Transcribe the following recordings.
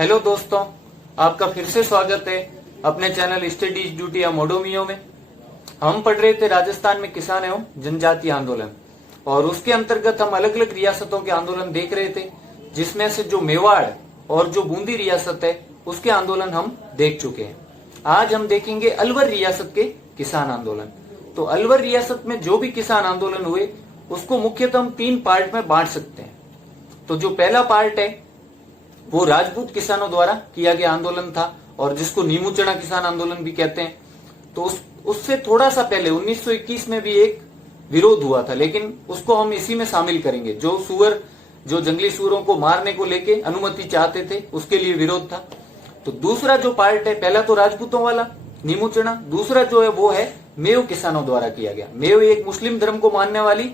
Hello दोस्तों, आपका फिर से स्वागत है अपने चैनल स्टडीज ड्यूटी या मोडोमियो में। हम पढ़ रहे थे राजस्थान में किसान एवं जनजातीय आंदोलन, और उसके अंतर्गत हम अलग अलग रियासतों के आंदोलन देख रहे थे, जिसमें से जो मेवाड़ और जो बूंदी रियासत है उसके आंदोलन हम देख चुके हैं। आज हम देखेंगे अलवर रियासत के किसान आंदोलन। तो अलवर रियासत में जो भी किसान आंदोलन हुए उसको मुख्यतः हम 3 पार्ट में बांट सकते हैं। तो जो पहला पार्ट है वो राजपूत किसानों द्वारा किया गया आंदोलन था, और जिसको नीमू चना किसान आंदोलन भी कहते हैं। तो उससे थोड़ा सा पहले 1921 में भी एक विरोध हुआ था, लेकिन उसको हम इसी में शामिल करेंगे। जो जंगली सुअरों को मारने को लेके अनुमति चाहते थे, उसके लिए विरोध था। तो दूसरा जो पार्ट है, पहला तो राजपूतों वाला नीमू चना, दूसरा जो है वो है मेव किसानों द्वारा किया गया। मेव एक मुस्लिम धर्म को मानने वाली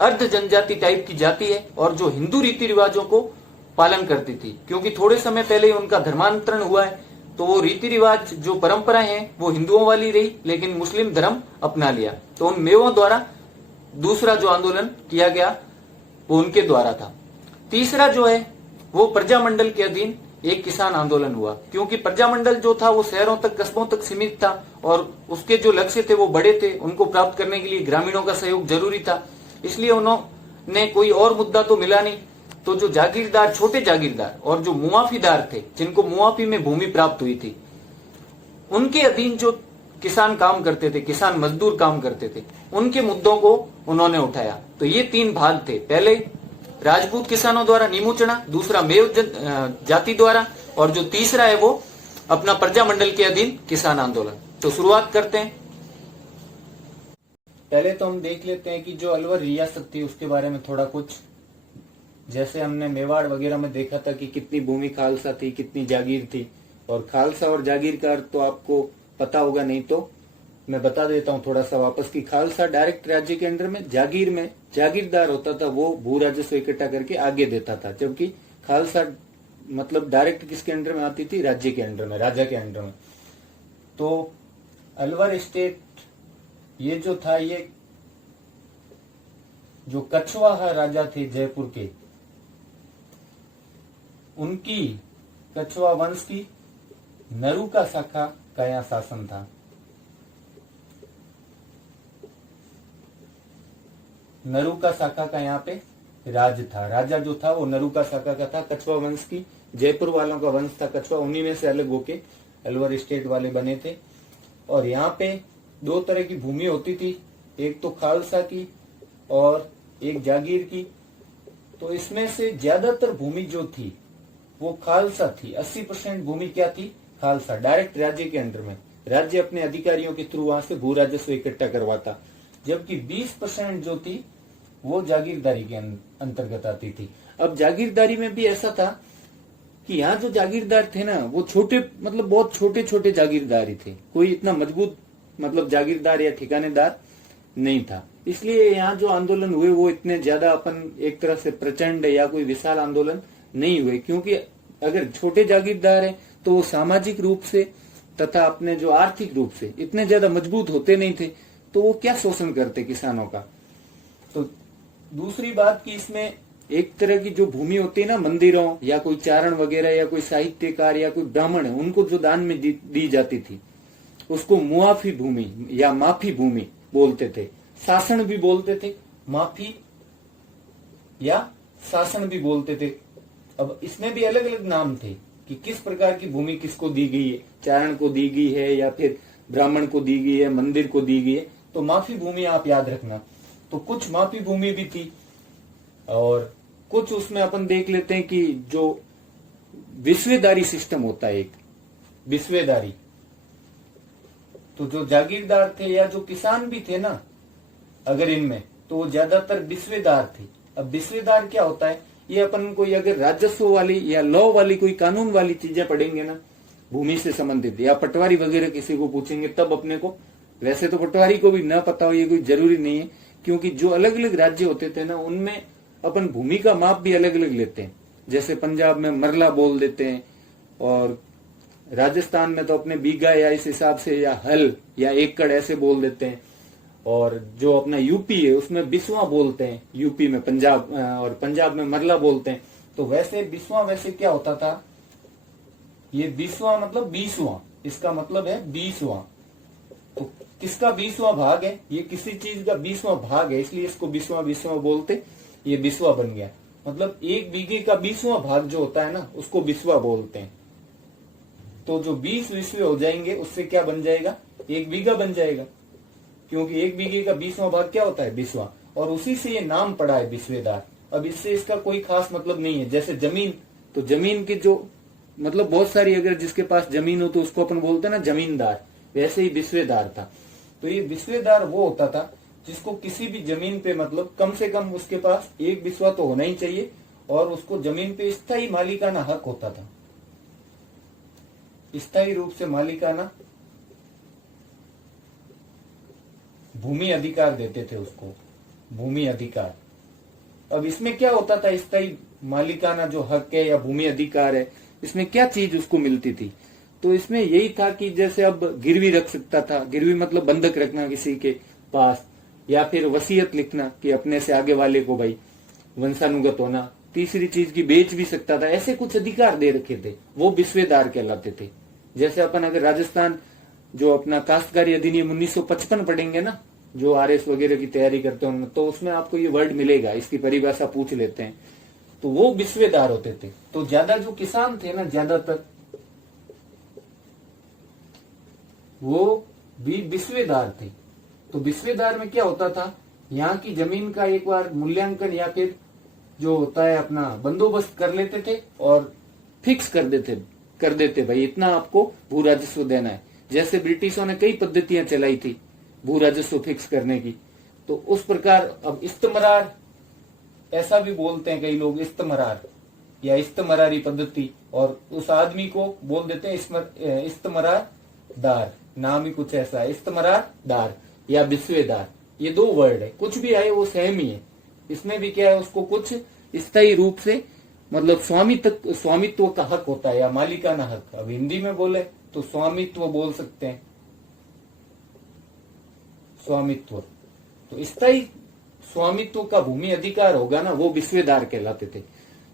अर्ध जनजाति टाइप की जाति है, और जो हिंदू रीति रिवाजों को पालन करती थी, क्योंकि थोड़े समय पहले ही उनका धर्मांतरण हुआ है। तो वो रीति रिवाज जो परंपराएं हैं वो हिंदुओं वाली रही, लेकिन मुस्लिम धर्म अपना लिया। तो उन मेवों द्वारा दूसरा जो आंदोलन किया गया वो उनके द्वारा था। तीसरा जो है वो प्रजामंडल के अधीन एक किसान आंदोलन हुआ, क्योंकि प्रजामंडल जो था वो शहरों तक, कस्बों तक सीमित था, और उसके जो लक्ष्य थे वो बड़े थे। उनको प्राप्त करने के लिए ग्रामीणों का सहयोग जरूरी था, इसलिए उन्होंने कोई और मुद्दा तो मिला नहीं। तो जो जागीरदार, छोटे जागीरदार और जो मुआफीदार थे, जिनको मुआफी में भूमि प्राप्त हुई थी, उनके अधीन जो किसान काम करते थे, किसान मजदूर काम करते थे, उनके मुद्दों को उन्होंने उठाया। तो ये 3 भाग थे, पहले राजपूत किसानों द्वारा नीमू चना, दूसरा मेव जाति द्वारा, और जो तीसरा है वो अपना प्रजामंडल के अधीन किसान आंदोलन। तो शुरुआत करते हैं। पहले तो हम देख लेते हैं कि जो अलवर रियासत थी उसके बारे में थोड़ा कुछ। जैसे हमने मेवाड़ वगैरह में देखा था कि कितनी भूमि खालसा थी, कितनी जागीर थी, और खालसा और जागीर का अर्थ तो आपको पता होगा, नहीं तो मैं बता देता हूँ थोड़ा सा वापस कि खालसा डायरेक्ट राज्य के अंडर में, जागीर में जागीरदार होता था, वो भू राजस्व इकट्ठा करके आगे देता था, जबकि खालसा मतलब डायरेक्ट किसके अंडर में आती थी? राज्य के अंडर में, राजा के अंडर में। तो अलवर स्टेट ये जो था, ये जो कछवाहा राजा थे जयपुर के, उनकी कछवा वंश की नरूका शाखा का यहाँ शासन था। नरूका शाखा का यहाँ पे राज था। राजा जो था वो नरूका शाखा का था, कछवा वंश की, जयपुर वालों का वंश था कछवा। उन्हीं में से अलग होके अलवर स्टेट वाले बने थे। और यहाँ पे 2 तरह की भूमि होती थी, एक तो खालसा की और एक जागीर की। तो इसमें से ज्यादातर भूमि जो थी वो खालसा थी। 80% भूमि क्या थी? खालसा, डायरेक्ट राज्य के अंडर में। राज्य अपने अधिकारियों के थ्रू वहां से भू राजस्व इकट्ठा करवाता, जबकि 20% जो थी वो जागीरदारी के अंतर्गत आती थी। अब जागीरदारी में भी ऐसा था कि यहाँ जो जागीरदार थे ना, वो छोटे, मतलब बहुत छोटे छोटे जागीरदार ही थे। कोई इतना मजबूत मतलब जागीरदार या ठिकानेदार नहीं था। इसलिए यहाँ जो आंदोलन हुए वो इतने ज्यादा अपन एक तरह से प्रचंड या कोई विशाल आंदोलन नहीं हुए, क्योंकि अगर छोटे जागीरदार हैं तो वो सामाजिक रूप से तथा अपने जो आर्थिक रूप से इतने ज्यादा मजबूत होते नहीं थे, तो वो क्या शोषण करते किसानों का। तो दूसरी बात कि इसमें एक तरह की जो भूमि होती है ना, मंदिरों या कोई चारण वगैरह या कोई साहित्यकार या कोई ब्राह्मण है, उनको जो दान में दी जाती थी, उसको मुआफी भूमि या माफी भूमि बोलते थे। शासन भी बोलते थे, माफी या शासन भी बोलते थे। अब इसमें भी अलग अलग नाम थे कि किस प्रकार की भूमि किसको दी गई है, चारण को दी गई है या फिर ब्राह्मण को दी गई है, मंदिर को दी गई है। तो माफी भूमि आप याद रखना। तो कुछ माफी भूमि भी थी, और कुछ उसमें अपन देख लेते हैं कि जो विस्वेदारी सिस्टम होता है, एक विस्वेदारी। तो जो जागीरदार थे या जो किसान भी थे ना, अगर इनमें, तो वो ज्यादातर विस्वेदार थे। अब विस्वेदार क्या होता है, ये अपन कोई अगर राजस्व वाली या लॉ वाली कोई कानून वाली चीजें पढ़ेंगे ना, भूमि से संबंधित, या पटवारी वगैरह किसी को पूछेंगे तब अपने को, वैसे तो पटवारी को भी न पता हो ये कोई जरूरी नहीं है, क्योंकि जो अलग अलग राज्य होते थे ना, उनमें अपन भूमि का माप भी अलग अलग लेते हैं। जैसे पंजाब में मरला बोल देते हैं, और राजस्थान में तो अपने बीघा या इस हिसाब से या हल या एकड़ ऐसे बोल देते हैं। और जो अपना यूपी है उसमें बिस्वा बोलते हैं, यूपी में पंजाब, और पंजाब में मरला बोलते हैं। तो वैसे बिस्वा वैसे क्या होता था ये 20वां मतलब 20वां, इसका मतलब है 20वां। तो किसका 20वां भाग है? ये किसी चीज का 20वां भाग है, इसलिए इसको 20वां बोलते। ये 20वां बन गया, मतलब 1 बीघे का 20वां भाग जो होता है ना, उसको 20वां बोलते हैं। तो जो 20 विस्वे हो जाएंगे उससे क्या बन जाएगा? 1 बीघा बन जाएगा, क्योंकि 1 बीघे का 20वां भाग क्या होता है? 20वां। और उसी से ये नाम पड़ा है बिस्वेदार। अब इससे इसका कोई खास मतलब नहीं है। जैसे जमीन, तो जमीन की जो मतलब बहुत सारी, अगर जिसके पास जमीन हो तो उसको अपन बोलते हैं ना जमींदार, वैसे ही बिस्वेदार था। तो ये बिस्वेदार वो होता था जिसको किसी भी जमीन पे मतलब कम से कम उसके पास 1 बिस्वा तो होना ही चाहिए, और उसको जमीन पे स्थायी मालिकाना हक होता था। स्थायी रूप से मालिकाना भूमि अधिकार देते थे उसको, भूमि अधिकार। अब इसमें क्या होता था? स्थायी मालिकाना जो हक है या भूमि अधिकार है, इसमें क्या चीज उसको मिलती थी? तो इसमें यही था कि जैसे अब गिरवी रख सकता था, गिरवी मतलब बंधक रखना किसी के पास, या फिर वसीयत लिखना कि अपने से आगे वाले को भाई वंशानुगत होना। तीसरी चीज की बेच भी सकता था। ऐसे कुछ अधिकार दे रखे थे, वो बिस्वेदार कहलाते थे। जैसे अपन अगर राजस्थान जो अपना काश्तकारी अधिनियम 1955 पढ़ेंगे ना, जो आरएस वगैरह की तैयारी करते हैं, तो उसमें आपको ये वर्ड मिलेगा, इसकी परिभाषा पूछ लेते हैं। तो वो बिस्वेदार होते थे। तो ज्यादा जो किसान थे ना, ज्यादातर वो भी बिस्वेदार थे। तो बिस्वेदार में क्या होता था? यहाँ की जमीन का एक बार मूल्यांकन या फिर जो होता है अपना बंदोबस्त कर लेते थे और फिक्स कर देते भाई इतना आपको भू राजस्व देना है। जैसे ब्रिटिशों ने कई पद्धतियां चलाई थी भू राजस्व फिक्स करने की, तो उस प्रकार अब इस्तमरार, ऐसा भी बोलते हैं कई लोग, इस्तमरार या इस्तमरारी पद्धति, और उस आदमी को बोल देते हैं इस्तमरार दार, नाम ही कुछ ऐसा है, इस्तमरार दार या बिस्वेदार। ये 2 वर्ड है, कुछ भी आए वो सेम ही है। इसमें भी क्या है, उसको कुछ स्थायी रूप से मतलब स्वामित्व का हक होता है या मालिकाना हक। अब हिंदी में बोले तो स्वामित्व बोल सकते हैं, स्वामित्व। तो स्थायी स्वामित्व का भूमि अधिकार होगा ना, वो बिस्वेदार कहलाते थे।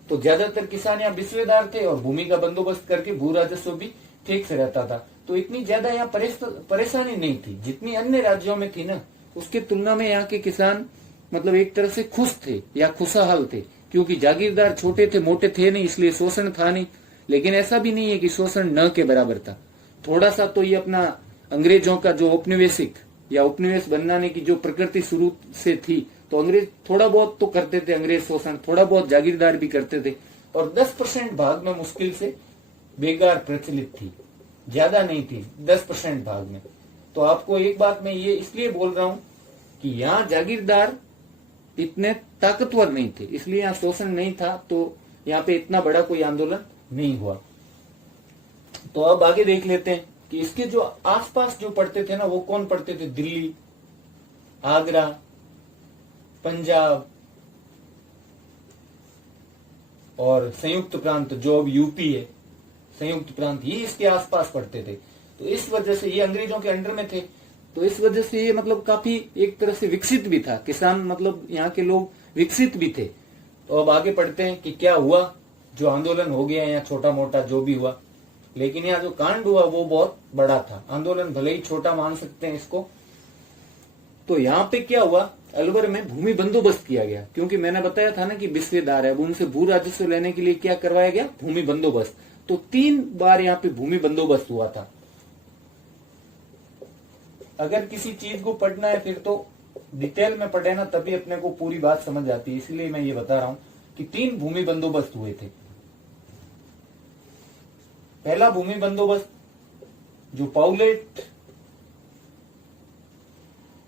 तो ज्यादातर किसान यहाँ बिस्वेदार थे और भूमि का बंदोबस्त करके भू राजस्व भी ठीक से रहता था। तो इतनी ज्यादा यहाँ परेशानी नहीं थी जितनी अन्य राज्यों में थी ना, उसके तुलना में यहाँ के किसान मतलब एक तरह से खुश थे या खुशहाल थे, क्योंकि जागीरदार छोटे थे, मोटे थे नहीं, इसलिए शोषण था नहीं। लेकिन ऐसा भी नहीं है कि शोषण न के बराबर था। थोड़ा सा तो ये अपना अंग्रेजों का जो औपनिवेशिक या उपनिवेश बनाने की जो प्रकृति शुरू से थी, तो अंग्रेज थोड़ा बहुत तो करते थे, अंग्रेज शोषण थोड़ा बहुत जागीरदार भी करते थे। और 10% भाग में मुश्किल से बेगार प्रचलित थी, ज्यादा नहीं थी, 10% भाग में। तो आपको एक बात मैं ये इसलिए बोल रहा हूं कि यहाँ जागीरदार इतने ताकतवर नहीं थे, इसलिए यहाँ शोषण नहीं था, तो यहाँ पे इतना बड़ा कोई आंदोलन नहीं हुआ। तो अब आगे देख लेते हैं कि इसके जो आसपास जो पढ़ते थे ना, वो कौन पढ़ते थे? दिल्ली, आगरा, पंजाब और संयुक्त प्रांत जो अब यूपी है, संयुक्त प्रांत, ये इसके आसपास पढ़ते थे। तो इस वजह से ये अंग्रेजों के अंडर में थे, तो इस वजह से ये मतलब काफी एक तरह से विकसित भी था किसान, मतलब यहाँ के लोग विकसित भी थे। तो अब आगे पढ़ते हैं कि क्या हुआ, जो आंदोलन हो गया या छोटा मोटा जो भी हुआ, लेकिन यहाँ जो कांड हुआ वो बहुत बड़ा था। आंदोलन भले ही छोटा मान सकते हैं इसको। तो यहाँ पे क्या हुआ, अलवर में भूमि बंदोबस्त किया गया, क्योंकि मैंने बताया था ना कि बिस्वेदार है, उनसे भू राजस्व लेने के लिए क्या करवाया गया? भूमि बंदोबस्त। तो 3 बार यहाँ पे भूमि बंदोबस्त हुआ था। अगर किसी चीज को पढ़ना है फिर तो डिटेल में पढ़े ना, तभी अपने को पूरी बात समझ आती है। इसलिए मैं ये बता रहा हूं कि 3 भूमि बंदोबस्त हुए थे। पहला भूमि बंदोबस्त जो पाउलेट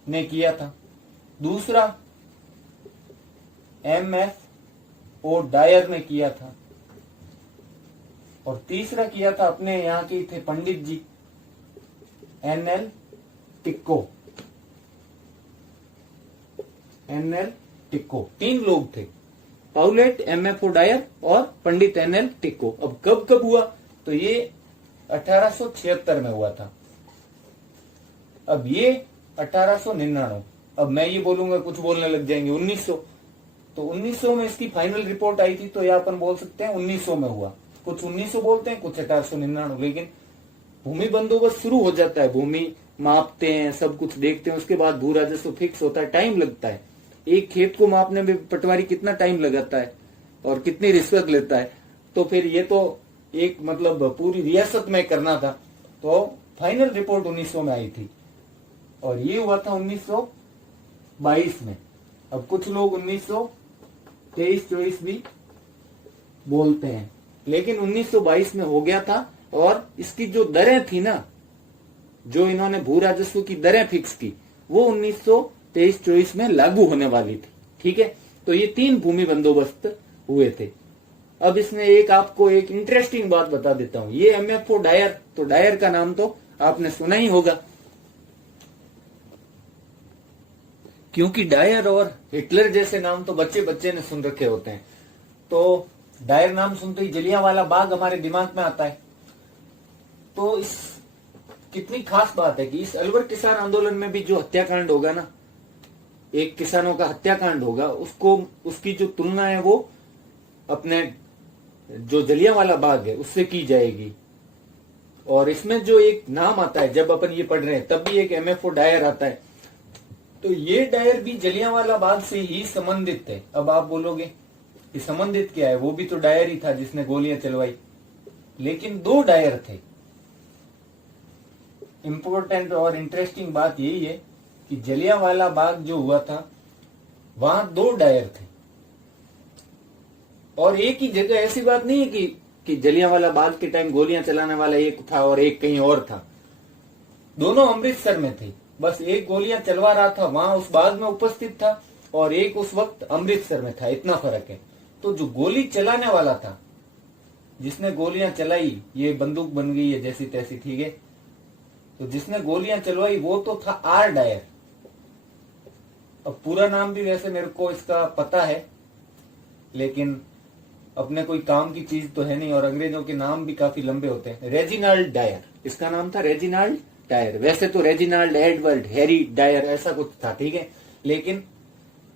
ने किया था, दूसरा MFO डायर ने किया था, और तीसरा किया था अपने यहाँ के थे पंडित जी NL टिक्को। तीन लोग थे, पाउलेट, MFO डायर और पंडित NL टिक्को। अब कब हुआ? तो ये 1876 में हुआ था। अब ये 1899, अब मैं ये बोलूंगा कुछ बोलने लग जाएंगे 1900, तो 1900 में इसकी फाइनल रिपोर्ट आई थी, तो यह अपन बोल सकते हैं 1900 में हुआ। कुछ 1900 बोलते हैं, कुछ 1899, लेकिन भूमि बंदोबस्त शुरू हो जाता है, भूमि मापते हैं, सब कुछ देखते हैं, उसके बाद भू राजस्व फिक्स होता है। टाइम लगता है, एक खेत को मापने में पटवारी कितना टाइम लगाता है और कितनी रिश्वत लेता है। तो फिर ये तो एक मतलब पूरी रियासत में करना था, तो फाइनल रिपोर्ट 1900 में आई थी और ये हुआ था 1922 में। अब कुछ लोग 1923-24 भी बोलते हैं, लेकिन 1922 में हो गया था। और इसकी जो दरें थी ना, जो इन्होंने भू राजस्व की दरें फिक्स की, वो 1923-24 में लागू होने वाली थी। ठीक है, तो ये 3 भूमि बंदोबस्त हुए थे। अब इसमें एक आपको एक इंटरेस्टिंग बात बता देता हूं। ये MFO डायर, तो डायर का नाम तो आपने सुना ही होगा, क्योंकि डायर और हिटलर जैसे नाम तो बच्चे बच्चे ने सुन रखे होते हैं। तो डायर नाम सुनते ही जलियांवाला बाग हमारे दिमाग में आता है। तो इस कितनी खास बात है कि इस अलवर किसान आंदोलन में भी जो हत्याकांड होगा ना, एक किसानों का हत्याकांड होगा, उसको उसकी जो तुलना है वो अपने जो जलियांवाला बाग है उससे की जाएगी। और इसमें जो एक नाम आता है, जब अपन ये पढ़ रहे हैं तब भी एक MFO डायर आता है। तो ये डायर भी जलियांवाला बाग से ही संबंधित है। अब आप बोलोगे कि संबंधित क्या है, वो भी तो डायर ही था जिसने गोलियां चलवाई, लेकिन 2 डायर थे। इंपॉर्टेंट और इंटरेस्टिंग बात यही है कि जलियांवाला बाग जो हुआ था वहां 2 डायर थे और एक ही जगह। ऐसी बात नहीं है कि जलियांवाला बाग के टाइम गोलियां चलाने वाला एक था और एक कहीं और था। दोनों अमृतसर में थे, बस एक गोलियां चलवा रहा था वहां उस बाग में उपस्थित था और एक उस वक्त अमृतसर में था, इतना फर्क है। तो जो गोली चलाने वाला था, जिसने गोलियां चलाई, ये बंदूक बन गई है जैसी तैसी, ठीक है, तो जिसने गोलियां चलवाई वो तो था R डायर। अब पूरा नाम भी वैसे मेरे को इसका पता है, लेकिन अपने कोई काम की चीज तो है नहीं और अंग्रेजों के नाम भी काफी लंबे होते हैं। रेजिनाल्ड डायर, इसका नाम था रेजिनाल्ड डायर। वैसे तो रेजिनाल्ड एडवर्ड हैरी डायर ऐसा कुछ था, ठीक है, लेकिन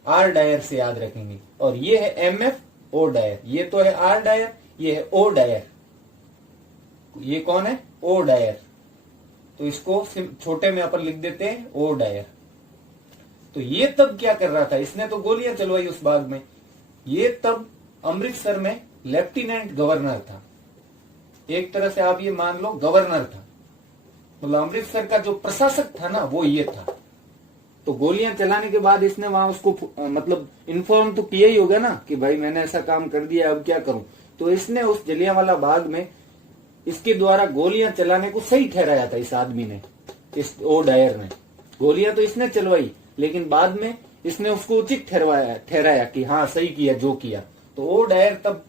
R डायर से याद रखेंगे। और ये है MFO डायर, ये तो है R डायर, ये है O डायर। ये कौन है? O Dior. तो इसको छोटे में अपन लिख देते हैं O डायर। तो ये तब क्या कर रहा था, इसने तो गोलियां चलवाई उस बाग में, ये तब अमृतसर में लेफ्टिनेंट गवर्नर था। एक तरह से आप ये मान लो गवर्नर था, मतलब अमृतसर का जो प्रशासक था ना वो ये था। तो गोलियां चलाने के बाद इसने वहां उसको मतलब इन्फॉर्म तो किया ही होगा ना कि भाई मैंने ऐसा काम कर दिया, अब क्या करूं। तो इसने उस जलियांवाला बाग में इसके द्वारा गोलियां चलाने को सही ठहराया था। इस आदमी ने, इस O डायर ने, गोलियां तो इसने चलवाई, लेकिन बाद में इसने उसको उचित ठहराया कि हाँ सही किया जो किया। तो O डायर तब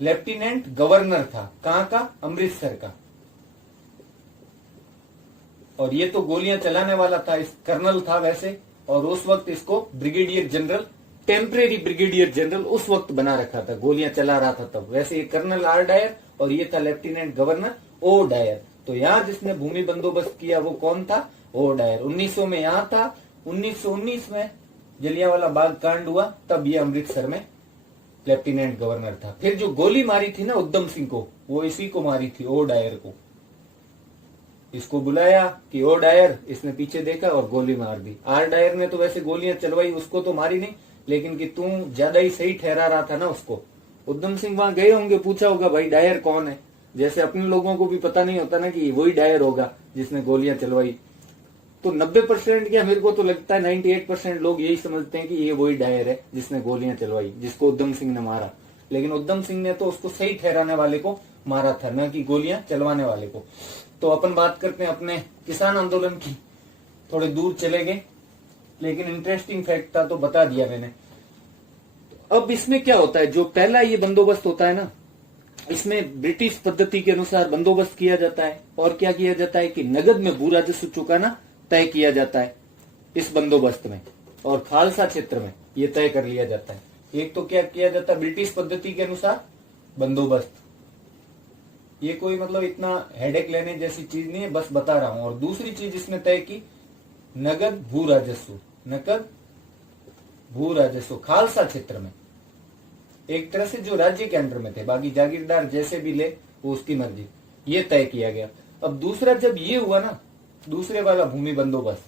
लेफ्टिनेंट गवर्नर था, कहां का? अमृतसर का। और ये तो गोलियां चलाने वाला था, इस कर्नल था वैसे, और उस वक्त इसको brigadier general, temporary brigadier general उस वक्त बना रखा था, गोलियां चला रहा था तब। वैसे ये कर्नल R डायर और ये था लेफ्टिनेंट गवर्नर O डायर। तो यहाँ जिसने भूमि बंदोबस्त किया वो कौन था? O Dyer. 1900 में यहाँ था, 1919 में जलियांवाला बाग कांड हुआ, तब ये अमृतसर में लेफ्टिनेंट गवर्नर था। फिर जो गोली मारी थी ना उधम सिंह को, वो इसी को मारी थी, O डायर को। इसको बुलाया कि O डायर, इसने पीछे देखा और गोली मार दी। R डायर ने तो वैसे गोलियां चलवाई, उसको तो मारी नहीं, लेकिन कि तू ज्यादा ही सही ठहरा रहा था ना उसको। उधम सिंह वहां गए होंगे, पूछा होगा भाई डायर कौन है, जैसे अपने लोगों को भी पता नहीं होता ना कि वही डायर होगा जिसने गोलियां चलवाई। तो 90% या मेरे को तो लगता है 98% लोग यही समझते हैं कि ये वही डायर है जिसने गोलियां चलवाई, जिसको उधम सिंह ने मारा। लेकिन उधम सिंह ने तो उसको सही ठहराने वाले को मारा था, न कि गोलियां चलवाने वाले को। तो अपन बात करते हैं अपने किसान आंदोलन की। थोड़े दूर चले गए, लेकिन इंटरेस्टिंग फैक्ट था तो बता दिया मैंने। अब इसमें क्या होता है, जो पहला ये बंदोबस्त होता है ना, इसमें ब्रिटिश पद्धति के अनुसार बंदोबस्त किया जाता है। और क्या किया जाता है कि नगद में भू राजस्व चुकाना तय किया जाता है इस बंदोबस्त में, और खालसा क्षेत्र में ये तय कर लिया जाता है। एक तो क्या किया जाता है, ब्रिटिश पद्धति के अनुसार बंदोबस्त, ये कोई मतलब इतना हेडेक लेने जैसी चीज नहीं है, बस बता रहा हूं। और दूसरी चीज इसने तय की, नगद भू राजस्व, नकद भू राजस्व खालसा क्षेत्र में। एक तरह से जो राज्य के अंडर में थे, बाकी जागीरदार जैसे भी ले वो उसकी मर्जी, ये तय किया गया। अब दूसरा जब ये हुआ ना, दूसरे वाला भूमि बंदोबस्त,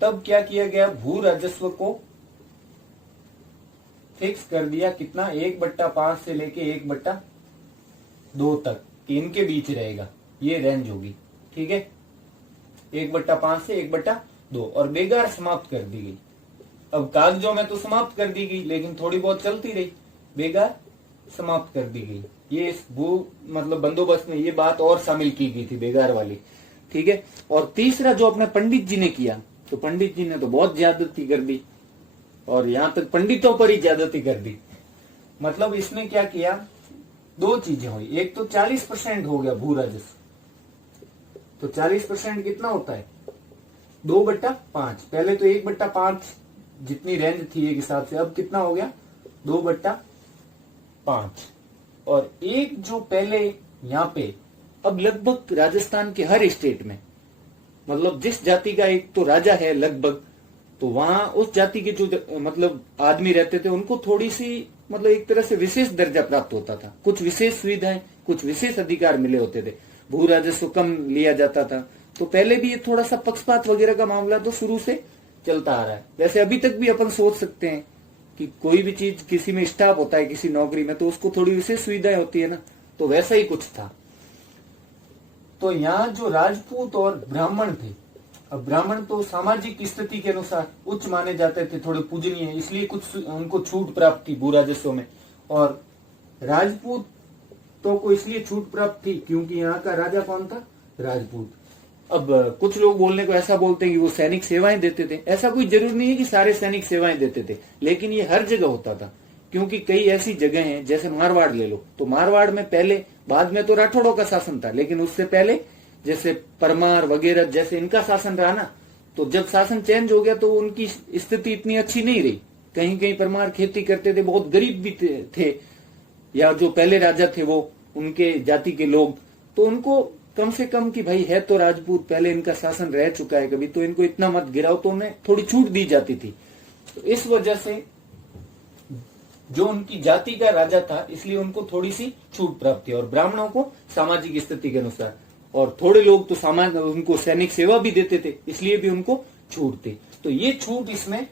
तब क्या किया गया, भू राजस्व को फिक्स कर दिया कितना, 1/5 से लेके 1/2 तक, इनके बीच रहेगा, ये रेंज होगी, ठीक है, 1/5 से 1/2, और बेगार समाप्त कर दी गई। अब कागजों में तो समाप्त कर दी गई, लेकिन थोड़ी बहुत चलती रही, बेगार समाप्त कर दी गई। ये इस भू मतलब बंदोबस्त में ये बात और शामिल की गई थी, बेगार वाली, ठीक है। और तीसरा जो अपने पंडित जी ने किया, तो पंडित जी ने तो बहुत ज्यादती कर दी, और यहां तक पंडितों पर ही ज्यादती कर दी। मतलब इसने क्या किया, दो चीजें हुई, एक तो 40% हो गया भू राजस्व, तो 40% कितना होता है, 2/5। पहले तो 1/5 जितनी रेंज थी एक हिसाब से, अब कितना हो गया, 2/5। और एक जो पहले यहाँ पे, अब लगभग राजस्थान के हर स्टेट में, मतलब जिस जाति का एक तो राजा है लगभग, तो वहां उस जाति के जो मतलब आदमी रहते थे उनको थोड़ी सी मतलब एक तरह से विशेष दर्जा प्राप्त होता था, कुछ विशेष सुविधाएं, कुछ विशेष अधिकार मिले होते थे, भू राजस्व कम लिया जाता था। तो पहले भी ये थोड़ा सा पक्षपात वगैरह का मामला तो शुरू से चलता आ रहा है। वैसे अभी तक भी अपन सोच सकते हैं कि कोई भी चीज किसी में स्टाफ होता है किसी नौकरी में, तो उसको थोड़ी विशेष सुविधाएं होती है ना, तो वैसा ही कुछ था। तो यहाँ जो राजपूत और ब्राह्मण थे, अब ब्राह्मण तो सामाजिक स्थिति के अनुसार उच्च माने जाते थे, थोड़े पूजनीय, इसलिए कुछ उनको छूट प्राप्त थी भू राजस्व में। और राजपूतों को इसलिए छूट प्राप्त थी क्योंकि यहाँ का राजा कौन था, राजपूत। अब कुछ लोग बोलने को ऐसा बोलते हैं कि वो सैनिक सेवाएं देते थे, ऐसा कोई जरूर नहीं है कि सारे सैनिक सेवाएं देते थे, लेकिन ये हर जगह होता था। क्योंकि कई ऐसी जगह हैं, जैसे मारवाड़ ले लो, तो मारवाड़ में पहले, बाद में तो राठौड़ों का शासन था, लेकिन उससे पहले जैसे परमार वगैरह जैसे इनका शासन रहा ना, तो जब शासन चेंज हो गया तो उनकी स्थिति इतनी अच्छी नहीं रही। कहीं कहीं परमार खेती करते थे, बहुत गरीब भी थे, या जो पहले राजा थे वो उनके जाति के लोग, तो उनको कम से कम कि भाई है तो राजपूत, पहले इनका शासन रह चुका है कभी, तो इनको इतना मत गिराओ, तो उन्हें थोड़ी छूट दी जाती थी। तो इस वजह से जो उनकी जाति का राजा था, इसलिए उनको थोड़ी सी छूट प्राप्त थी। और ब्राह्मणों को सामाजिक स्थिति के अनुसार, और थोड़े लोग तो सामान्य उनको सैनिक सेवा भी देते थे, इसलिए भी उनको छूट थी। तो ये छूट, इसमें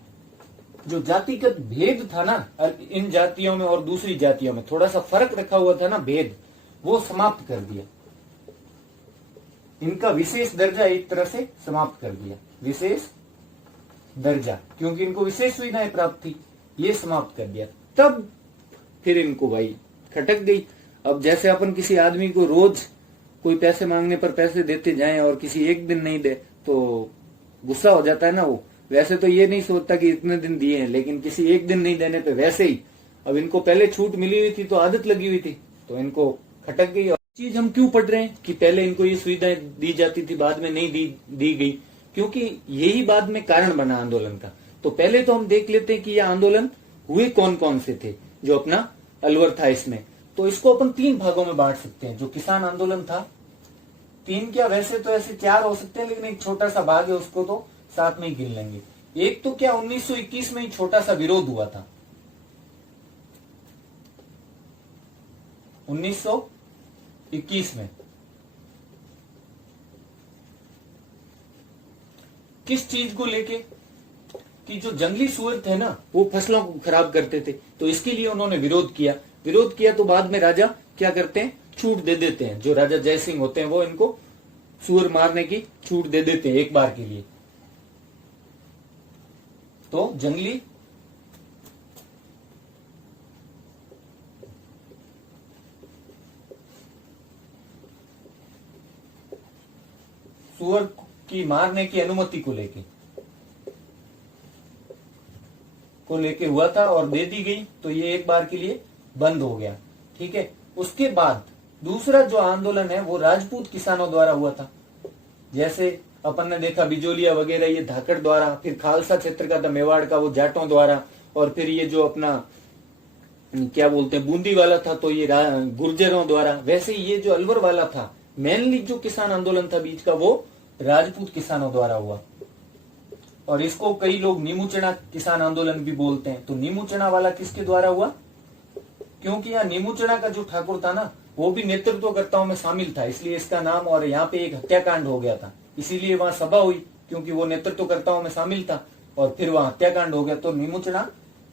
जो जातिगत भेद था ना इन जातियों में और दूसरी जातियों में, थोड़ा सा फर्क रखा हुआ था ना भेद, वो समाप्त कर दिया। इनका विशेष दर्जा एक तरह से समाप्त कर दिया, विशेष दर्जा, क्योंकि इनको विशेष सुविधाएं प्राप्त थी, ये समाप्त कर दिया। तब फिर इनको भाई खटक गई। अब जैसे अपन किसी आदमी को रोज कोई पैसे मांगने पर पैसे देते जाएं और किसी एक दिन नहीं दे तो गुस्सा हो जाता है ना वो, वैसे तो ये नहीं सोचता कि इतने दिन दिए हैं, लेकिन किसी एक दिन नहीं देने पे वैसे ही। अब इनको पहले छूट मिली हुई थी तो आदत लगी हुई थी, तो इनको खटक गई। और चीज हम क्यों पढ़ रहे हैं कि पहले इनको ये सुविधाएं दी जाती थी, बाद में नहीं दी गई, क्योंकि यही बाद में कारण बना आंदोलन का। तो पहले तो हम देख लेते हैं कि यह आंदोलन हुए कौन कौन से थे, जो अपना अलवर था इसमें। तो इसको अपन 3 भागों में बांट सकते हैं। जो किसान आंदोलन था, 3 क्या, वैसे तो ऐसे 4 हो सकते हैं, लेकिन एक छोटा सा भाग है, उसको तो साथ में ही गिन लेंगे। एक तो क्या 1921 में ही छोटा सा विरोध हुआ था, 1921 में। किस चीज को लेके, कि जो जंगली सुअर थे ना वो फसलों को खराब करते थे, तो इसके लिए उन्होंने विरोध किया। विरोध किया तो बाद में राजा क्या करते हैं, छूट दे देते हैं। जो राजा जय सिंह होते हैं वो इनको सुअर मारने की छूट दे देते हैं एक बार के लिए। तो जंगली सुअर की मारने की अनुमति को लेके हुआ था और दे दी गई, तो ये एक बार के लिए बंद हो गया। ठीक है। उसके बाद दूसरा जो आंदोलन है वो राजपूत किसानों द्वारा हुआ था। जैसे अपन ने देखा बिजोलिया वगैरह, ये धाकड़ द्वारा, फिर खालसा क्षेत्र का था मेवाड़ का, वो जाटों द्वारा, और फिर ये जो अपना क्या बोलते हैं बूंदी वाला था तो ये गुर्जरों द्वारा। वैसे ये जो अलवर वाला था, मेनली जो किसान आंदोलन था बीच का, वो राजपूत किसानों द्वारा हुआ। और इसको कई लोग नीमूचना किसान आंदोलन भी बोलते हैं। तो नीमूचना वाला किसके द्वारा हुआ? क्योंकि यहाँ नीमूचना का जो ठाकुर था ना, वो भी नेतृत्वकर्ताओं में शामिल था, इसलिए इसका नाम, और यहाँ पे एक हत्याकांड हो गया था, इसीलिए वहां सभा हुई, क्योंकि वो नेतृत्वकर्ताओं में शामिल था और फिर वहां हत्याकांड हो गया। तो नीमूचना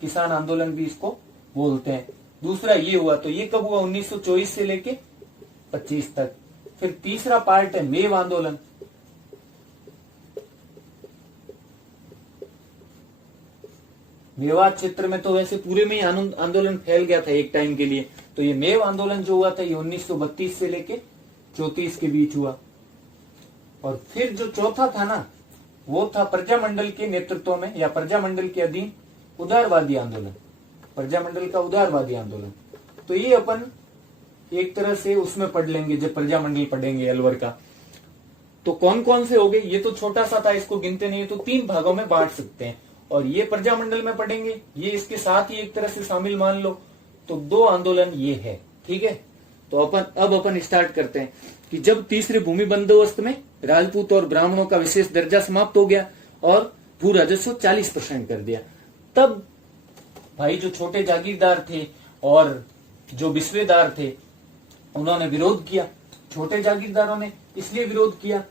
किसान आंदोलन भी इसको बोलते हैं। दूसरा ये हुआ, तो ये कब हुआ? 1924 से लेके 25 तक। फिर तीसरा पार्ट है मेव आंदोलन। मेवात क्षेत्र में तो वैसे पूरे में ही आंदोलन फैल गया था एक टाइम के लिए। तो ये मेव आंदोलन जो हुआ था, ये 1932 से लेके 34 के बीच हुआ। और फिर जो चौथा था ना, वो था प्रजामंडल के नेतृत्व में या प्रजामंडल के अधीन उदारवादी आंदोलन, प्रजामंडल का उदारवादी आंदोलन। तो ये अपन एक तरह से उसमें पढ़ लेंगे जब प्रजामंडल पढ़ेंगे अलवर का। तो कौन कौन से हो गए, ये तो छोटा सा था, इसको गिनते नहीं, तो 3 भागों में बांट सकते हैं। और ये प्रजामंडल में पढ़ेंगे, ये इसके साथ ही एक तरह से शामिल मान लो। तो 2 आंदोलन ये है, ठीक है। तो अपन स्टार्ट करते हैं कि जब तीसरे भूमि बंदोबस्त में राजपूत और ब्राह्मणों का विशेष दर्जा समाप्त हो गया और भू राजस्व 40% कर दिया, तब भाई जो छोटे जागीरदार थे और जो बिस्वेदार थे, उन्होंने विरोध किया। छोटे जागीरदारों ने इसलिए विरोध किया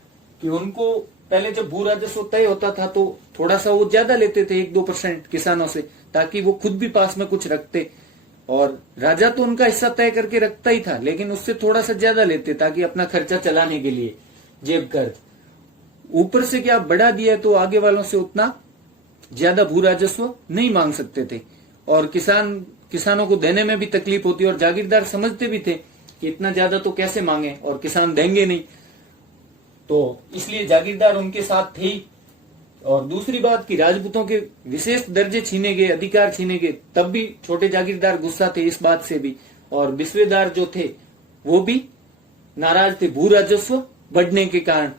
कि उनको पहले जब भू राजस्व तय होता था तो थोड़ा सा वो ज्यादा लेते थे 1-2% किसानों से, ताकि वो खुद भी पास में कुछ रखते, और राजा तो उनका हिस्सा तय करके रखता ही था, लेकिन उससे थोड़ा सा ज्यादा लेते ताकि अपना खर्चा चलाने के लिए, जेब खर्च। ऊपर से क्या बढ़ा दिया तो आगे वालों से उतना ज्यादा भू राजस्व नहीं मांग सकते थे, और किसानों को देने में भी तकलीफ होती, और जागीरदार समझते भी थे कि इतना ज्यादा तो कैसे मांगे और किसान देंगे नहीं, तो इसलिए जागीरदार उनके साथ थे ही। और दूसरी बात कि राजपूतों के विशेष दर्जे छीने गए, अधिकार छीने गए, तब भी छोटे जागीरदार गुस्सा थे इस बात से भी, और बिस्वेदार जो थे वो भी नाराज थे भू राजस्व बढ़ने के कारण।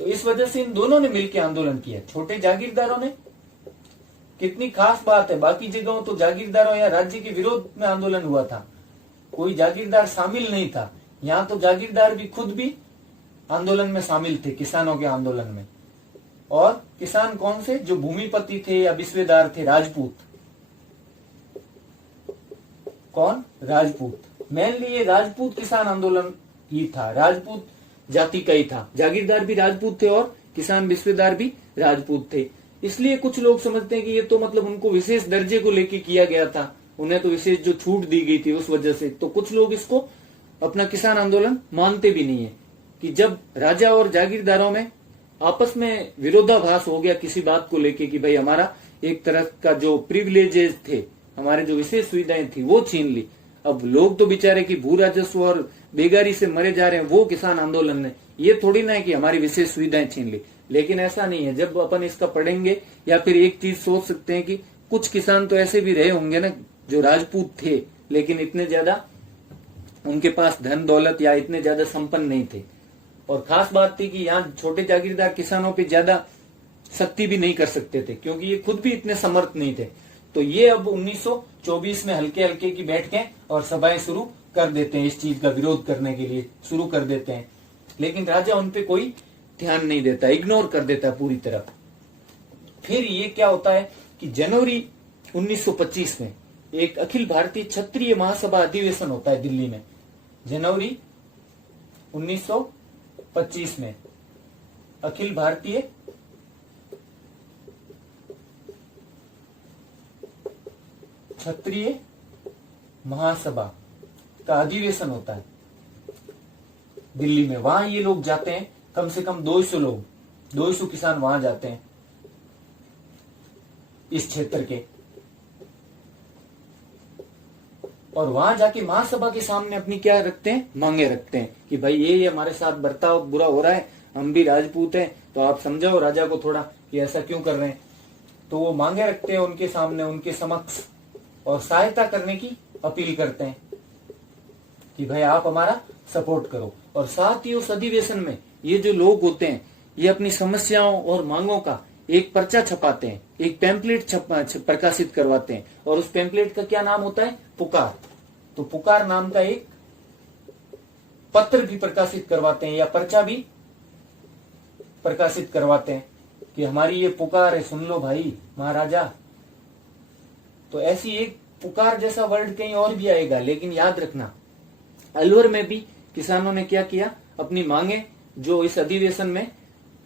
तो इस वजह से इन दोनों ने मिलकर आंदोलन किया, छोटे जागीरदारों ने। कितनी खास बात है, बाकी जगहों तो जागीरदारों या राज्य के विरोध में आंदोलन हुआ था, कोई जागीरदार शामिल नहीं था। यहाँ तो जागीरदार भी खुद भी आंदोलन में शामिल थे, किसानों के आंदोलन में। और किसान कौन से? जो भूमिपति थे या बिस्वेदार थे, राजपूत। कौन? राजपूत। मेनली ये राजपूत किसान आंदोलन ही था, राजपूत जाति का ही था। जागीरदार भी राजपूत थे और किसान बिस्वेदार भी राजपूत थे। इसलिए कुछ लोग समझते हैं कि ये तो मतलब उनको विशेष दर्जे को लेकर किया गया था, उन्हें तो विशेष जो छूट दी गई थी उस वजह से। तो कुछ लोग इसको अपना किसान आंदोलन मानते भी नहीं है कि जब राजा और जागीरदारों में आपस में विरोधाभास हो गया किसी बात को लेके कि भाई हमारा एक तरह का जो प्रिविलेजेस थे, हमारे जो विशेष सुविधाएं थी वो छीन ली। अब लोग तो बेचारे की भू राजस्व और बेगारी से मरे जा रहे हैं, वो किसान आंदोलन ने, ये थोड़ी ना है कि हमारी विशेष सुविधाएं छीन ली। लेकिन ऐसा नहीं है। जब अपन इसका पढ़ेंगे, या फिर एक चीज सोच सकते हैं कि कुछ किसान तो ऐसे भी रहे होंगे ना जो राजपूत थे, लेकिन इतने ज्यादा उनके पास धन दौलत या इतने ज्यादा संपन्न नहीं थे। और खास बात थी कि यहाँ छोटे जागीरदार किसानों पे ज्यादा सख्ती भी नहीं कर सकते थे, क्योंकि ये खुद भी इतने समर्थ नहीं थे। तो ये अब 1924 में हल्के हल्के की बैठ के और सभाएं शुरू कर देते हैं, इस चीज का विरोध करने के लिए शुरू कर देते हैं। लेकिन राजा उनपे कोई ध्यान नहीं देता, इग्नोर कर देता है पूरी तरह। फिर ये क्या होता है कि जनवरी 1925 में एक अखिल भारतीय क्षत्रिय महासभा अधिवेशन होता है दिल्ली में। जनवरी 1925 में अखिल भारतीय क्षत्रिय महासभा का अधिवेशन होता है दिल्ली में। वहां ये लोग जाते हैं, कम से कम 200 लोग, 200 किसान वहां जाते हैं इस क्षेत्र के। और वहां जाके महासभा के सामने अपनी क्या रखते हैं? मांगे रखते हैं कि भाई ये हमारे साथ बर्ताव बुरा हो रहा है, हम भी राजपूत हैं, तो आप समझाओ राजा को थोड़ा कि ऐसा क्यों कर रहे हैं। तो वो मांगे रखते हैं उनके सामने, उनके समक्ष, और सहायता करने की अपील करते हैं कि भाई आप हमारा सपोर्ट करो। और साथ ही उस अधिवेशन में ये जो लोग होते हैं, ये अपनी समस्याओं और मांगों का एक पर्चा छपाते हैं, एक पैम्पलेट प्रकाशित करवाते हैं। और उस पैम्पलेट का क्या नाम होता है? पुकार। तो पुकार नाम का एक पत्र भी प्रकाशित करवाते हैं या पर्चा भी प्रकाशित करवाते हैं। कि हमारी ये पुकार है, सुन लो भाई महाराजा। तो ऐसी एक पुकार जैसा वर्ड कहीं और भी आएगा। लेकिन याद रखना, अलवर में भी किसानों ने क्या किया, अपनी मांगे जो इस अधिवेशन में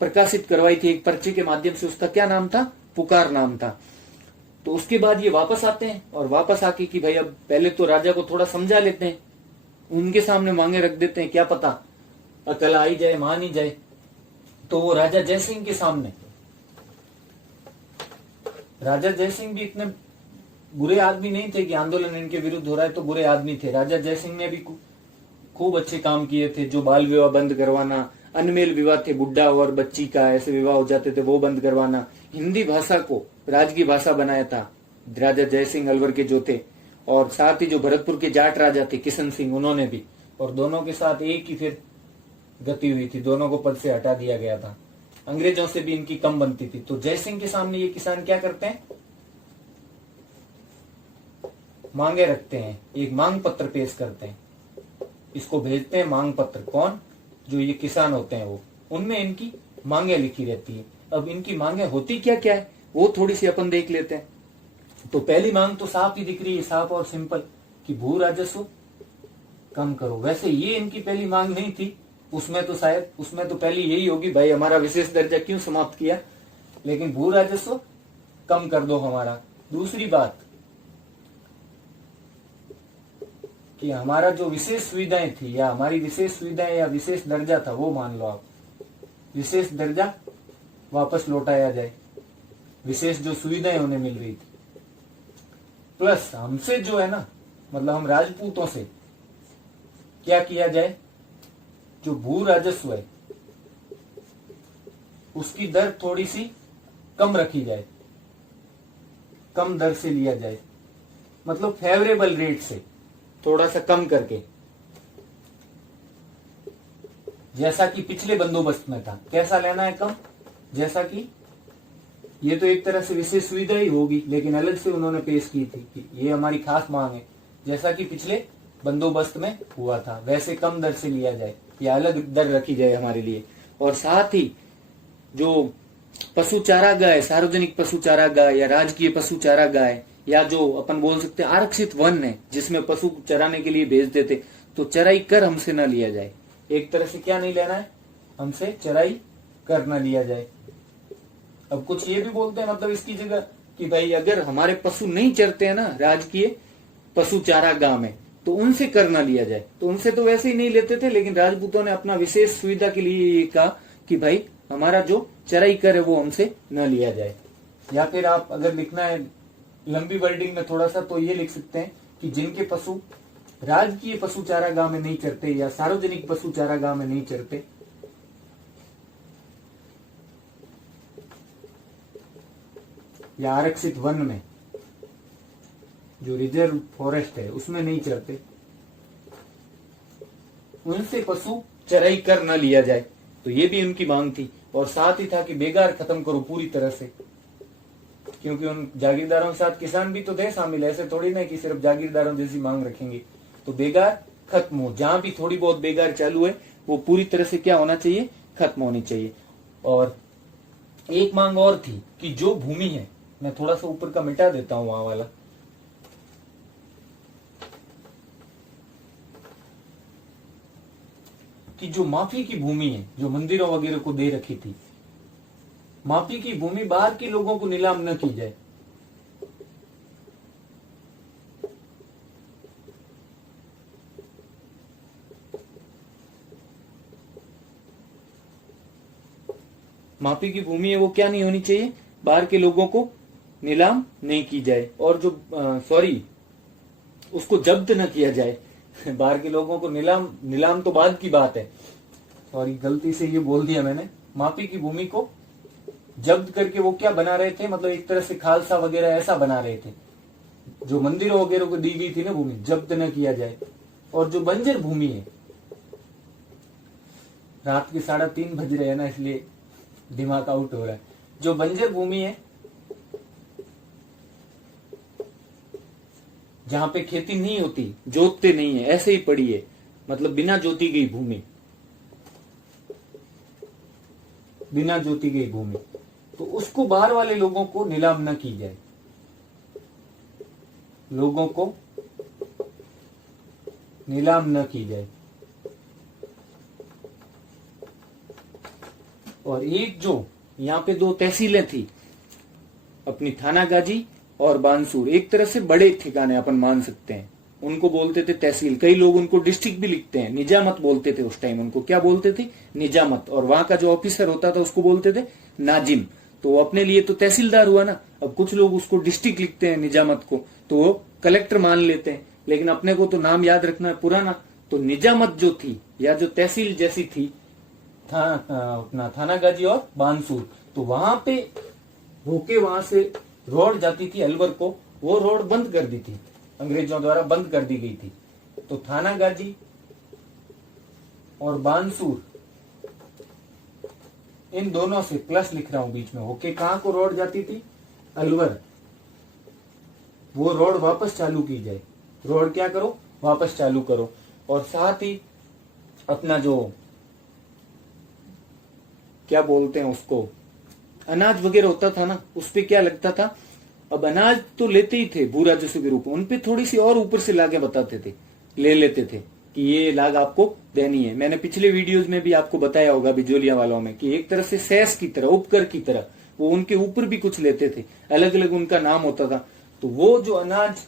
प्रकाशित करवाई थी एक पर्चे के माध्यम से, उसका क्या नाम था, पुकार नाम था। तो उसके बाद ये वापस आते हैं और वापस आके कि भाई अब पहले तो राजा को थोड़ा समझा लेते हैं, उनके सामने मांगे रख देते हैं, क्या पता अकल आई जाए, मान ही जाए। तो वो राजा जयसिंह के सामने, राजा जयसिंह भी इतने बुरे आदमी नहीं थे कि आंदोलन इनके विरुद्ध हो रहा है तो बुरे आदमी थे। राजा जयसिंह ने भी खूब अच्छे काम किए थे, जो बाल विवाह बंद करवाना, अनमेल विवाह थे, बुढ़ा और बच्ची का ऐसे विवाह हो जाते थे, वो बंद करवाना, हिंदी भाषा को राजकीय भाषा बनाया था राजा जयसिंह अलवर के जो थे। और साथ ही जो भरतपुर के जाट राजा थे किशन सिंह, उन्होंने भी, और दोनों के साथ एक ही फिर गति हुई थी, दोनों को पद से हटा दिया गया था। अंग्रेजों से भी इनकी कम बनती थी। तो जयसिंह के सामने ये किसान क्या करते हैं, मांगे रखते हैं, एक मांग पत्र पेश करते हैं, इसको भेजते हैं मांग पत्र। कौन, जो ये किसान होते हैं वो, उनमें इनकी मांगे लिखी रहती है। अब इनकी मांगे होती क्या क्या है वो थोड़ी सी अपन देख लेते हैं। तो पहली मांग तो साफ ही दिख रही है, साफ और सिंपल, कि भू राजस्व कम करो। वैसे ये इनकी पहली मांग नहीं थी, उसमें तो शायद, उसमें तो पहली यही होगी, भाई हमारा विशेष दर्जा क्यों समाप्त किया, लेकिन भू राजस्व कम कर दो हमारा। दूसरी बात कि हमारा जो विशेष सुविधाएं थी, या हमारी विशेष सुविधाएं या विशेष दर्जा था, वो मान लो आप, विशेष दर्जा वापस लौटाया जाए, विशेष जो सुविधाएं उन्हें मिल रही थी। प्लस हमसे जो है ना, मतलब हम राजपूतों से क्या किया जाए, जो भू राजस्व है उसकी दर थोड़ी सी कम रखी जाए, कम दर से लिया जाए, मतलब फेवरेबल रेट से थोड़ा सा कम करके, जैसा कि पिछले बंदोबस्त में था। कैसा लेना है कम, जैसा कि ये तो एक तरह से विशेष सुविधा ही होगी, लेकिन अलग से उन्होंने पेश की थी कि ये हमारी खास मांग है, जैसा कि पिछले बंदोबस्त में हुआ था वैसे कम दर से लिया जाए, या अलग दर रखी जाए हमारे लिए। और साथ ही जो पशु चारागाह है, सार्वजनिक पशु चारागाह या राजकीय पशु चारागाह है, या जो अपन बोल सकते हैं आरक्षित वन है जिसमें पशु चराने के लिए भेजते थे, तो चराई कर हमसे न लिया जाए। एक तरह से क्या नहीं लेना है, हमसे चराई कर न लिया जाए। अब कुछ ये भी बोलते हैं, मतलब इसकी जगह कि भाई अगर हमारे पशु नहीं चरते हैं ना राजकीय पशु चारागाह में, तो उनसे कर न लिया जाए। तो उनसे तो वैसे ही नहीं लेते थे, लेकिन राजपूतों ने अपना विशेष सुविधा के लिए ये कहा कि भाई हमारा जो चराई कर है वो हमसे न लिया जाए। या फिर आप अगर लिखना है लंबी वर्डिंग में थोड़ा सा, तो ये लिख सकते हैं कि जिनके पशु राजकीय पशु चारागाह में नहीं चरते या सार्वजनिक पशु चारागाह में नहीं चरते, या आरक्षित वन में जो रिजर्व फॉरेस्ट है उसमें नहीं चरते, उनसे पशु चराई कर न लिया जाए। तो ये भी उनकी मांग थी। और साथ ही था कि बेगार खत्म करो पूरी तरह से, क्योंकि उन जागीरदारों के साथ किसान भी तो थे शामिल, ऐसे थोड़ी ना कि सिर्फ जागीरदारों जैसी मांग रखेंगे। तो बेगार खत्म हो, जहां भी थोड़ी बहुत बेगार चालू है वो पूरी तरह से क्या होना चाहिए, खत्म होनी चाहिए। और एक मांग और थी कि जो भूमि है, मैं थोड़ा सा ऊपर का मिटा देता हूं वहां वाला, कि जो माफी की भूमि है जो मंदिरों वगैरह को दे रखी थी, माफी की भूमि बाहर के लोगों को नीलाम न की जाए। माफी की भूमि है वो क्या नहीं होनी चाहिए, बाहर के लोगों को नीलाम नहीं की जाए। और जो उसको जब्त न किया जाए बाहर के लोगों को नीलाम तो बाद की बात है, सॉरी गलती से ये बोल दिया मैंने। माफी की भूमि को जब्त करके वो क्या बना रहे थे, मतलब एक तरह से खालसा वगैरह ऐसा बना रहे थे। जो मंदिरों वगैरह को दी गई थी ना भूमि, जब्त न किया जाए। और जो बंजर भूमि है, रात के 3:30 बज रहे हैं ना, इसलिए दिमाग आउट हो रहा है। जो बंजर भूमि है जहां पे खेती नहीं होती, जोतते नहीं है, ऐसे ही पड़ी है, मतलब बिना जोती गई भूमि, बिना जोती गई भूमि, तो उसको बाहर वाले लोगों को नीलाम न की जाए, लोगों को नीलाम न की जाए। और एक जो यहाँ पे दो तहसीलें थी अपनी, थानागाजी और बानसूर, एक तरह से बड़े ठिकाने अपन मान सकते हैं, उनको बोलते थे तहसील। कई लोग उनको डिस्ट्रिक्ट भी लिखते हैं, निजामत बोलते थे उस टाइम, उनको क्या बोलते थे, निजामत। और वहां का जो ऑफिसर होता था उसको बोलते थे नाजिम। तो वो अपने लिए तो तहसीलदार हुआ ना। अब कुछ लोग उसको डिस्ट्रिक्ट लिखते हैं निजामत को, तो वो कलेक्टर मान लेते हैं, लेकिन अपने को तो नाम याद रखना है पुराना। तो निजामत जो थी या जो तहसील जैसी थी अपना थानागाजी और बानसूर, तो वहां पे होके वहां से रोड जाती थी अलवर को, वो रोड बंद कर दी थी, अंग्रेजों द्वारा बंद कर दी गई थी। तो थानागाजी और बानसूर, इन दोनों से प्लस लिख रहा हूं बीच में, होके कहां को रोड जाती थी, अलवर। वो रोड वापस चालू की जाए, रोड क्या करो, वापस चालू करो। और साथ ही अपना जो क्या बोलते हैं उसको, अनाज वगैरह होता था ना, उस पे क्या लगता था, अब अनाज तो लेते ही थे भू राजस्व के रूप में, उनपे थोड़ी सी और ऊपर से लागे बताते थे, ले लेते थे कि ये लाग आपको देनी है। मैंने पिछले वीडियोस में भी आपको बताया होगा बिजोलिया वालों में कि एक तरह से सेस की तरह, उपकर की तरह, वो उनके ऊपर भी कुछ लेते थे, अलग अलग उनका नाम होता था। तो वो जो अनाज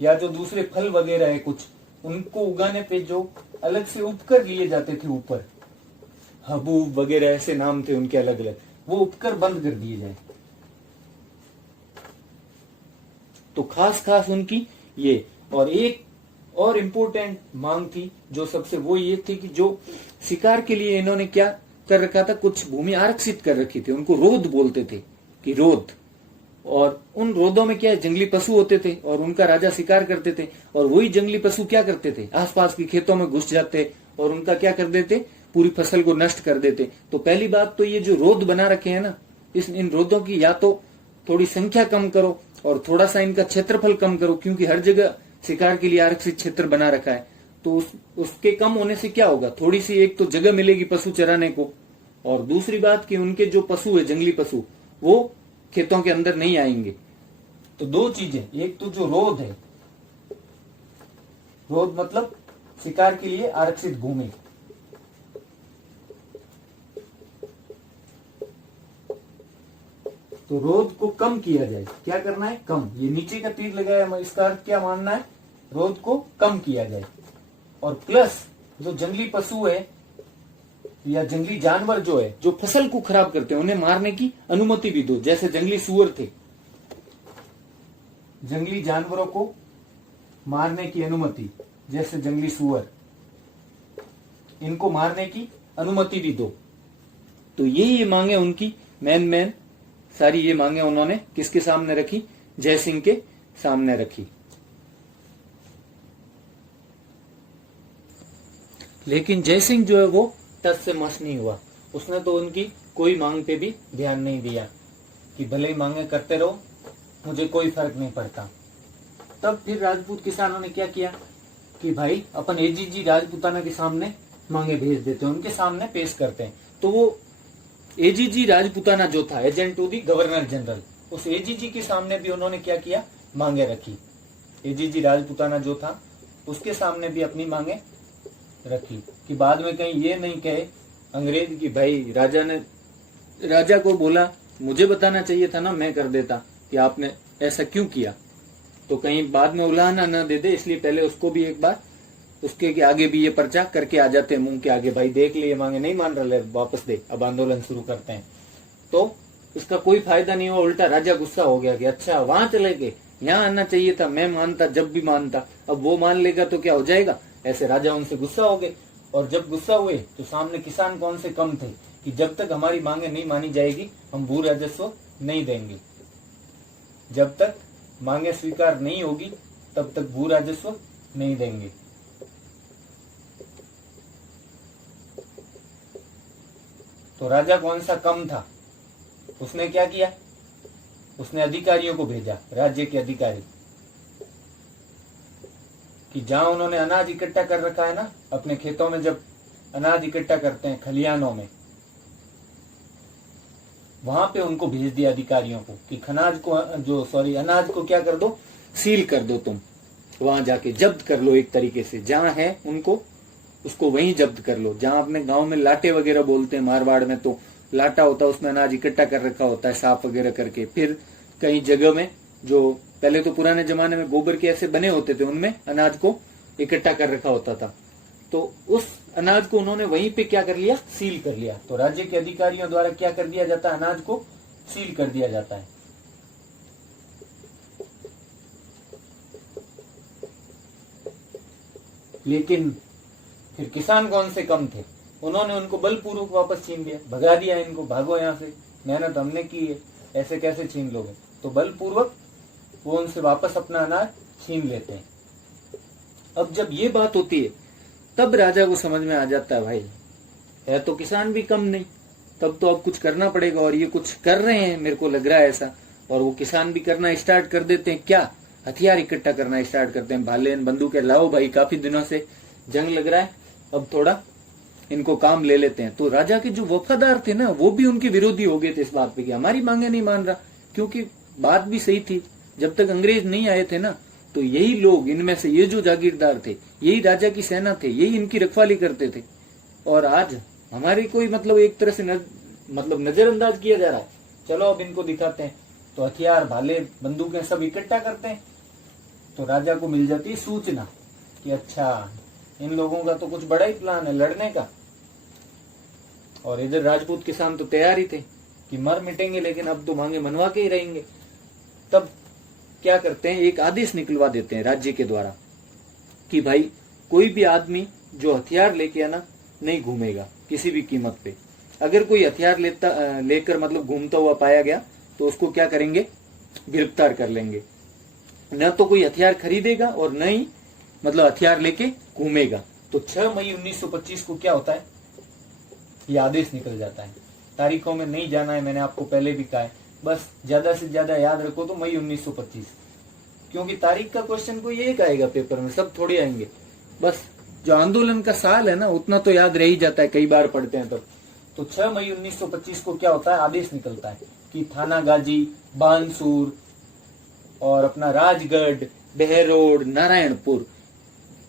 या जो दूसरे फल वगैरह है कुछ, उनको उगाने पे जो अलग से उपकर लिए जाते थे ऊपर, हबूब वगैरह ऐसे नाम थे उनके अलग अलग, वो उपकर बंद कर दिए जाए। तो खास खास उनकी ये। और एक और इम्पोर्टेंट मांग थी जो सबसे, वो ये थी कि जो शिकार के लिए इन्होंने क्या कर रखा था, कुछ भूमि आरक्षित कर रखी थी, उनको रोध बोलते थे कि रोध। और उन रोधों में क्या है, जंगली पशु होते थे और उनका राजा शिकार करते थे, और वही जंगली पशु क्या करते थे, आसपास के खेतों में घुस जाते और उनका क्या कर देते, पूरी फसल को नष्ट कर देते। तो पहली बात तो ये जो रोध बना रखे हैं ना, इन रोधों की या तो थोड़ी संख्या कम करो और थोड़ा सा इनका क्षेत्रफल कम करो, क्योंकि हर जगह शिकार के लिए आरक्षित क्षेत्र बना रखा है। तो उसके कम होने से क्या होगा, थोड़ी सी एक तो जगह मिलेगी पशु चराने को, और दूसरी बात कि उनके जो पशु है, जंगली पशु, वो खेतों के अंदर नहीं आएंगे। तो दो चीजें, एक तो जो रोध है, रोध मतलब शिकार के लिए आरक्षित भूमि, तो रोध को कम किया जाए। क्या करना है, कम। ये नीचे का तीर लगाया, इसका अर्थ क्या मानना है, रोध को कम किया जाए। और प्लस जो जंगली पशु है या जंगली जानवर जो है, जो फसल को खराब करते हैं, उन्हें मारने की अनुमति भी दो। जैसे जंगली सुअर थे, जंगली जानवरों को मारने की अनुमति, जैसे जंगली सुअर, इनको मारने की अनुमति भी दो। तो ये मांगे उनकी मेन सारी ये मांगे उन्होंने किसके सामने रखी, जय सिंह के सामने रखी। लेकिन जय सिंह जो है वो टस से मस नहीं हुआ, उसने तो उनकी कोई मांग पे भी ध्यान नहीं दिया कि भले ही मांगे करते रहो, मुझे कोई फर्क नहीं पड़ता। तब फिर राजपूत किसानों ने क्या किया कि भाई अपन एजीजी राजपूताना के सामने मांगे भेज देते हैं, उनके सामने पेश करते हैं। तो वो एजीजी राजपूताना जो था, agent to the governor general, उस एजीजी के सामने भी उन्होंने क्या किया, मांगे रखी। एजीजी राजपूताना जो था उसके सामने भी अपनी मांगे रखी, कि बाद में कहीं ये नहीं कहे अंग्रेज की भाई राजा को बोला, मुझे बताना चाहिए था ना, मैं कर देता, कि आपने ऐसा क्यों किया। तो कहीं बाद में उलाहना न दे दे, इसलिए पहले उसको भी एक बार उसके के आगे भी ये पर्चा करके आ जाते हैं मुंह के आगे, भाई देख लिए मांगे नहीं मान रहे, वापस दे, अब आंदोलन शुरू करते हैं। तो इसका कोई फायदा नहीं हुआ, उल्टा राजा गुस्सा हो गया कि अच्छा वहां चले गए, यहाँ आना चाहिए था, मैं मानता जब भी मानता, अब वो मान लेगा तो क्या हो जाएगा। ऐसे राजा उनसे गुस्सा हो गए, और जब गुस्सा हुए तो सामने किसान कौन से कम थे कि जब तक हमारी मांगे नहीं मानी जाएगी हम भू राजस्व नहीं देंगे, जब तक मांगे स्वीकार नहीं होगी तब तक भू राजस्व नहीं देंगे। तो राजा कौन सा कम था, उसने क्या किया, उसने अधिकारियों को भेजा, राज्य के अधिकारी, कि जहां उन्होंने अनाज इकट्ठा कर रखा है ना, अपने खेतों में जब अनाज इकट्ठा करते हैं खलिहानों में, वहां पे उनको भेज दिया अधिकारियों को कि खनाज को जो सॉरी अनाज को क्या कर दो, सील कर दो, तुम वहां जाके जब्त कर लो, एक तरीके से जहां है उनको उसको वहीं जब्त कर लो। जहां अपने गांव में लाटे वगैरह बोलते हैं, मारवाड़ में तो लाटा होता है, उसमें अनाज इकट्ठा कर रखा होता है साफ वगैरह करके। फिर कई जगह में जो पहले तो पुराने जमाने में गोबर के ऐसे बने होते थे, उनमें अनाज को इकट्ठा कर रखा होता था, तो उस अनाज को उन्होंने वहीं पे क्या कर लिया, सील कर लिया। तो राज्य के अधिकारियों द्वारा क्या कर दिया जाता है, अनाज को सील कर दिया जाता है। लेकिन फिर किसान कौन से कम थे, उन्होंने उनको बलपूर्वक वापस छीन लिया, भगा दिया इनको, भागो यहाँ से, मेहनत हमने की है, ऐसे कैसे छीन लोगे। तो बलपूर्वक वो उनसे वापस अपना अनाज छीन लेते हैं। अब जब ये बात होती है तब राजा को समझ में आ जाता है, भाई है तो किसान भी कम नहीं, तब तो अब कुछ करना पड़ेगा। और ये कुछ कर रहे हैं, मेरे को लग रहा है ऐसा। और वो किसान भी करना स्टार्ट कर देते हैं, क्या हथियार इकट्ठा करना स्टार्ट करते हैं, भालेन बंदूकें लाओ भाई, काफी दिनों से जंग लग रहा है, अब थोड़ा इनको काम ले लेते हैं। तो राजा के जो वफादार थे ना, वो भी उनके विरोधी हो गए थे इस बात पे कि हमारी मांगे नहीं मान रहा। क्योंकि बात भी सही थी, जब तक अंग्रेज नहीं आए थे ना, तो यही लोग, इनमें से ये जो जागीरदार थे, यही राजा की सेना थे, यही इनकी रखवाली करते थे। और आज हमारी कोई मतलब एक तरह से नजरअंदाज किया जा रहा है। चलो अब इनको दिखाते हैं। तो हथियार, भाले, बंदूकें सब इकट्ठा करते हैं। तो राजा को मिल जाती है सूचना कि अच्छा, इन लोगों का तो कुछ बड़ा ही प्लान है लड़ने का। और इधर राजपूत किसान तो तैयार ही थे कि मर मिटेंगे, लेकिन अब तो मांगे मनवा के ही रहेंगे। तब क्या करते हैं, एक आदेश निकलवा देते हैं राज्य के द्वारा कि भाई कोई भी आदमी जो हथियार लेके आना नहीं घूमेगा किसी भी कीमत पे। अगर कोई हथियार लेकर घूमता हुआ पाया गया तो उसको क्या करेंगे, गिरफ्तार कर लेंगे। न तो कोई हथियार खरीदेगा और न ही हथियार लेके घूमेगा। तो 6 मई 1925 को क्या होता है, ये आदेश निकल जाता है। तारीखों में नहीं जाना है, मैंने आपको पहले भी कहा है, बस ज्यादा से ज्यादा याद रखो तो मई 1925, क्योंकि तारीख का क्वेश्चन कोई एक आएगा पेपर में, सब थोड़ी आएंगे। बस जो आंदोलन का साल है ना, उतना तो याद रह ही जाता है, कई बार पढ़ते हैं तब। तो 6 मई 1925 को क्या होता है, आदेश निकलता है कि थानागाजी, बानसूर और अपना राजगढ़, बहरोड, नारायणपुर,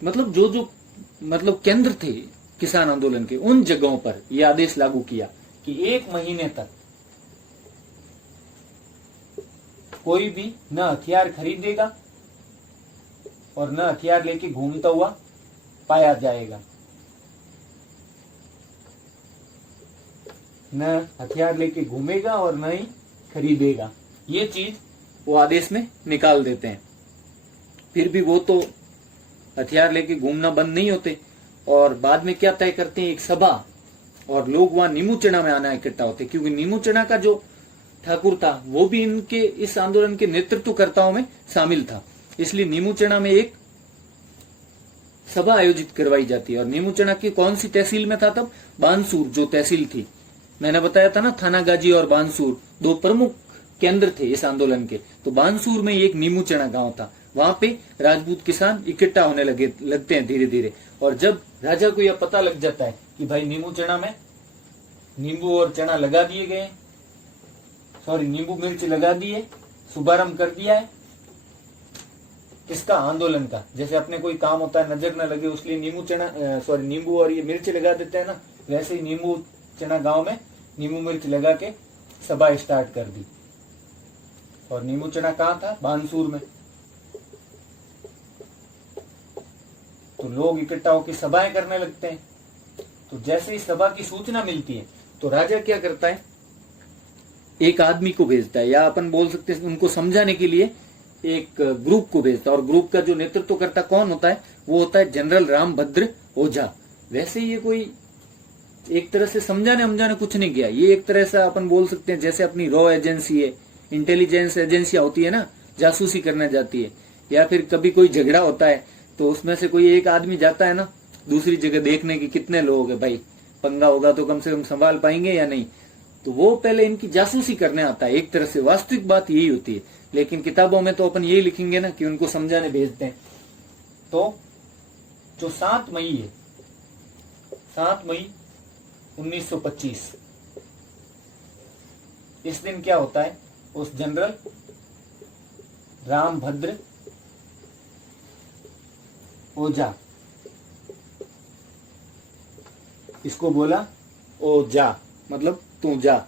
जो केंद्र थे किसान आंदोलन के, उन जगहों पर यह आदेश लागू किया कि 1 महीने तक कोई भी न हथियार खरीदेगा और न हथियार लेके घूमता हुआ पाया जाएगा। न हथियार लेके घूमेगा और न ही खरीदेगा, ये चीज वो आदेश में निकाल देते हैं। फिर भी वो तो हथियार लेके घूमना बंद नहीं होते, और बाद में क्या तय करते हैं, एक सभा, और लोग वहां नीमूचना में आना इकट्ठा होते, क्योंकि नीमूचना का जो ठाकुर था वो भी इनके इस आंदोलन के नेतृत्वकर्ताओं में शामिल था। इसलिए नीमूचना में एक सभा आयोजित करवाई जाती है। और नीमूचना की कौन सी तहसील में था तब, बानसूर जो तहसील थी, मैंने बताया था ना, थानागाजी और बानसूर 2 प्रमुख केंद्र थे इस आंदोलन के। तो बानसूर में एक नीमूचना गांव था, वहां पे राजपूत किसान इकट्ठा होने लगते हैं धीरे धीरे। और जब राजा को यह पता लग जाता है कि भाई नीमूचना में नींबू और चना लगा दिए गए, नींबू मिर्च लगा दिए, शुभारंभ कर दिया है किसका, आंदोलन का। जैसे अपने कोई काम होता है नजर न लगे उसलिए नींबू और ये मिर्च लगा देते हैं ना, वैसे ही नींबू चना गांव में नींबू मिर्च लगा के सभा स्टार्ट कर दी। और नींबू चना कहाँ था, बानसूर में। तो लोग इकट्ठा होकर सभाएं करने लगते हैं। तो जैसे ही सभा की सूचना मिलती है तो राजा क्या करता है, एक आदमी को भेजता है, या अपन बोल सकते हैं उनको समझाने के लिए एक ग्रुप को भेजता है। और ग्रुप का जो नेतृत्व करता कौन होता है, वो होता है जनरल रामभद्र ओझा। वैसे ये कोई एक तरह से समझाने कुछ नहीं किया, ये एक तरह से अपन बोल सकते हैं जैसे अपनी रॉ एजेंसी है, इंटेलिजेंस एजेंसियां होती है ना, जासूसी करने जाती है, या फिर कभी कोई झगड़ा होता है तो उसमें से कोई एक आदमी जाता है ना दूसरी जगह देखने की कितने लोग है, भाई पंगा होगा तो कम से कम संभाल पाएंगे या नहीं। तो वो पहले इनकी जासूसी करने आता है, एक तरह से वास्तविक बात यही होती है। लेकिन किताबों में तो अपन यही लिखेंगे ना कि उनको समझाने भेजते हैं। तो जो 7 मई है, 7 मई 1925, इस दिन क्या होता है, उस जनरल रामभद्र ओझा, इसको बोला ओझा, मतलब तू जा,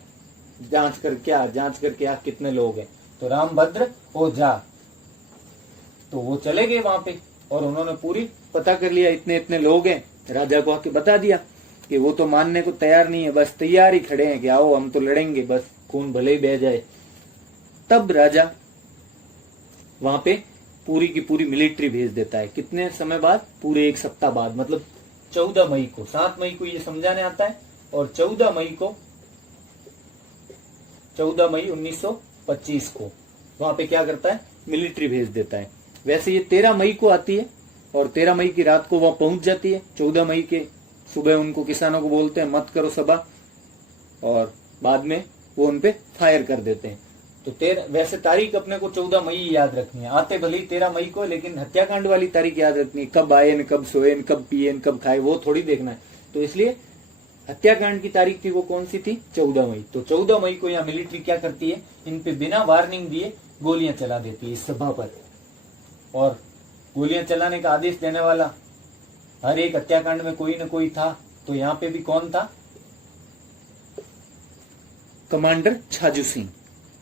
जांच करके आ कितने लोग हैं। तो रामभद्र ओझा, तो वो चले गए वहां पे और उन्होंने पूरी पता कर लिया, इतने इतने लोग हैं। राजा को आके बता दिया कि वो तो मानने को तैयार नहीं है, बस तैयार ही खड़े हैं कि आओ हम तो लड़ेंगे, बस खून भले ही बह जाए। तब राजा वहां पे पूरी की पूरी मिलिट्री भेज देता है। कितने समय बाद, पूरे 1 सप्ताह बाद, मतलब 14 मई को, 7 मई को ये समझाने आता है और 14 मई 1925 को वहां पे क्या करता है, मिलिट्री भेज देता है। वैसे ये 13 मई को आती है और 13 मई की रात को वहां पहुंच जाती है। 14 मई के सुबह उनको, किसानों को बोलते हैं मत करो सभा, और बाद में वो उनपे फायर कर देते हैं। तो वैसे तारीख अपने को 14 मई याद रखनी है, आते भले ही 13 मई को, लेकिन हत्याकांड वाली तारीख याद रखनी है। कब आए न, कब सोए न, कब पिए न, कब खाए, वो थोड़ी देखना है। तो इसलिए हत्याकांड की तारीख थी वो कौन सी थी, 14 मई। तो 14 मई को यहाँ मिलिट्री क्या करती है, इन पे बिना वार्निंग दिए गोलियां चला देती है इस सभा पर। और गोलियां चलाने का आदेश देने वाला हर एक हत्याकांड में कोई न कोई था, तो यहाँ पे भी कौन था, कमांडर छाजू सिंह।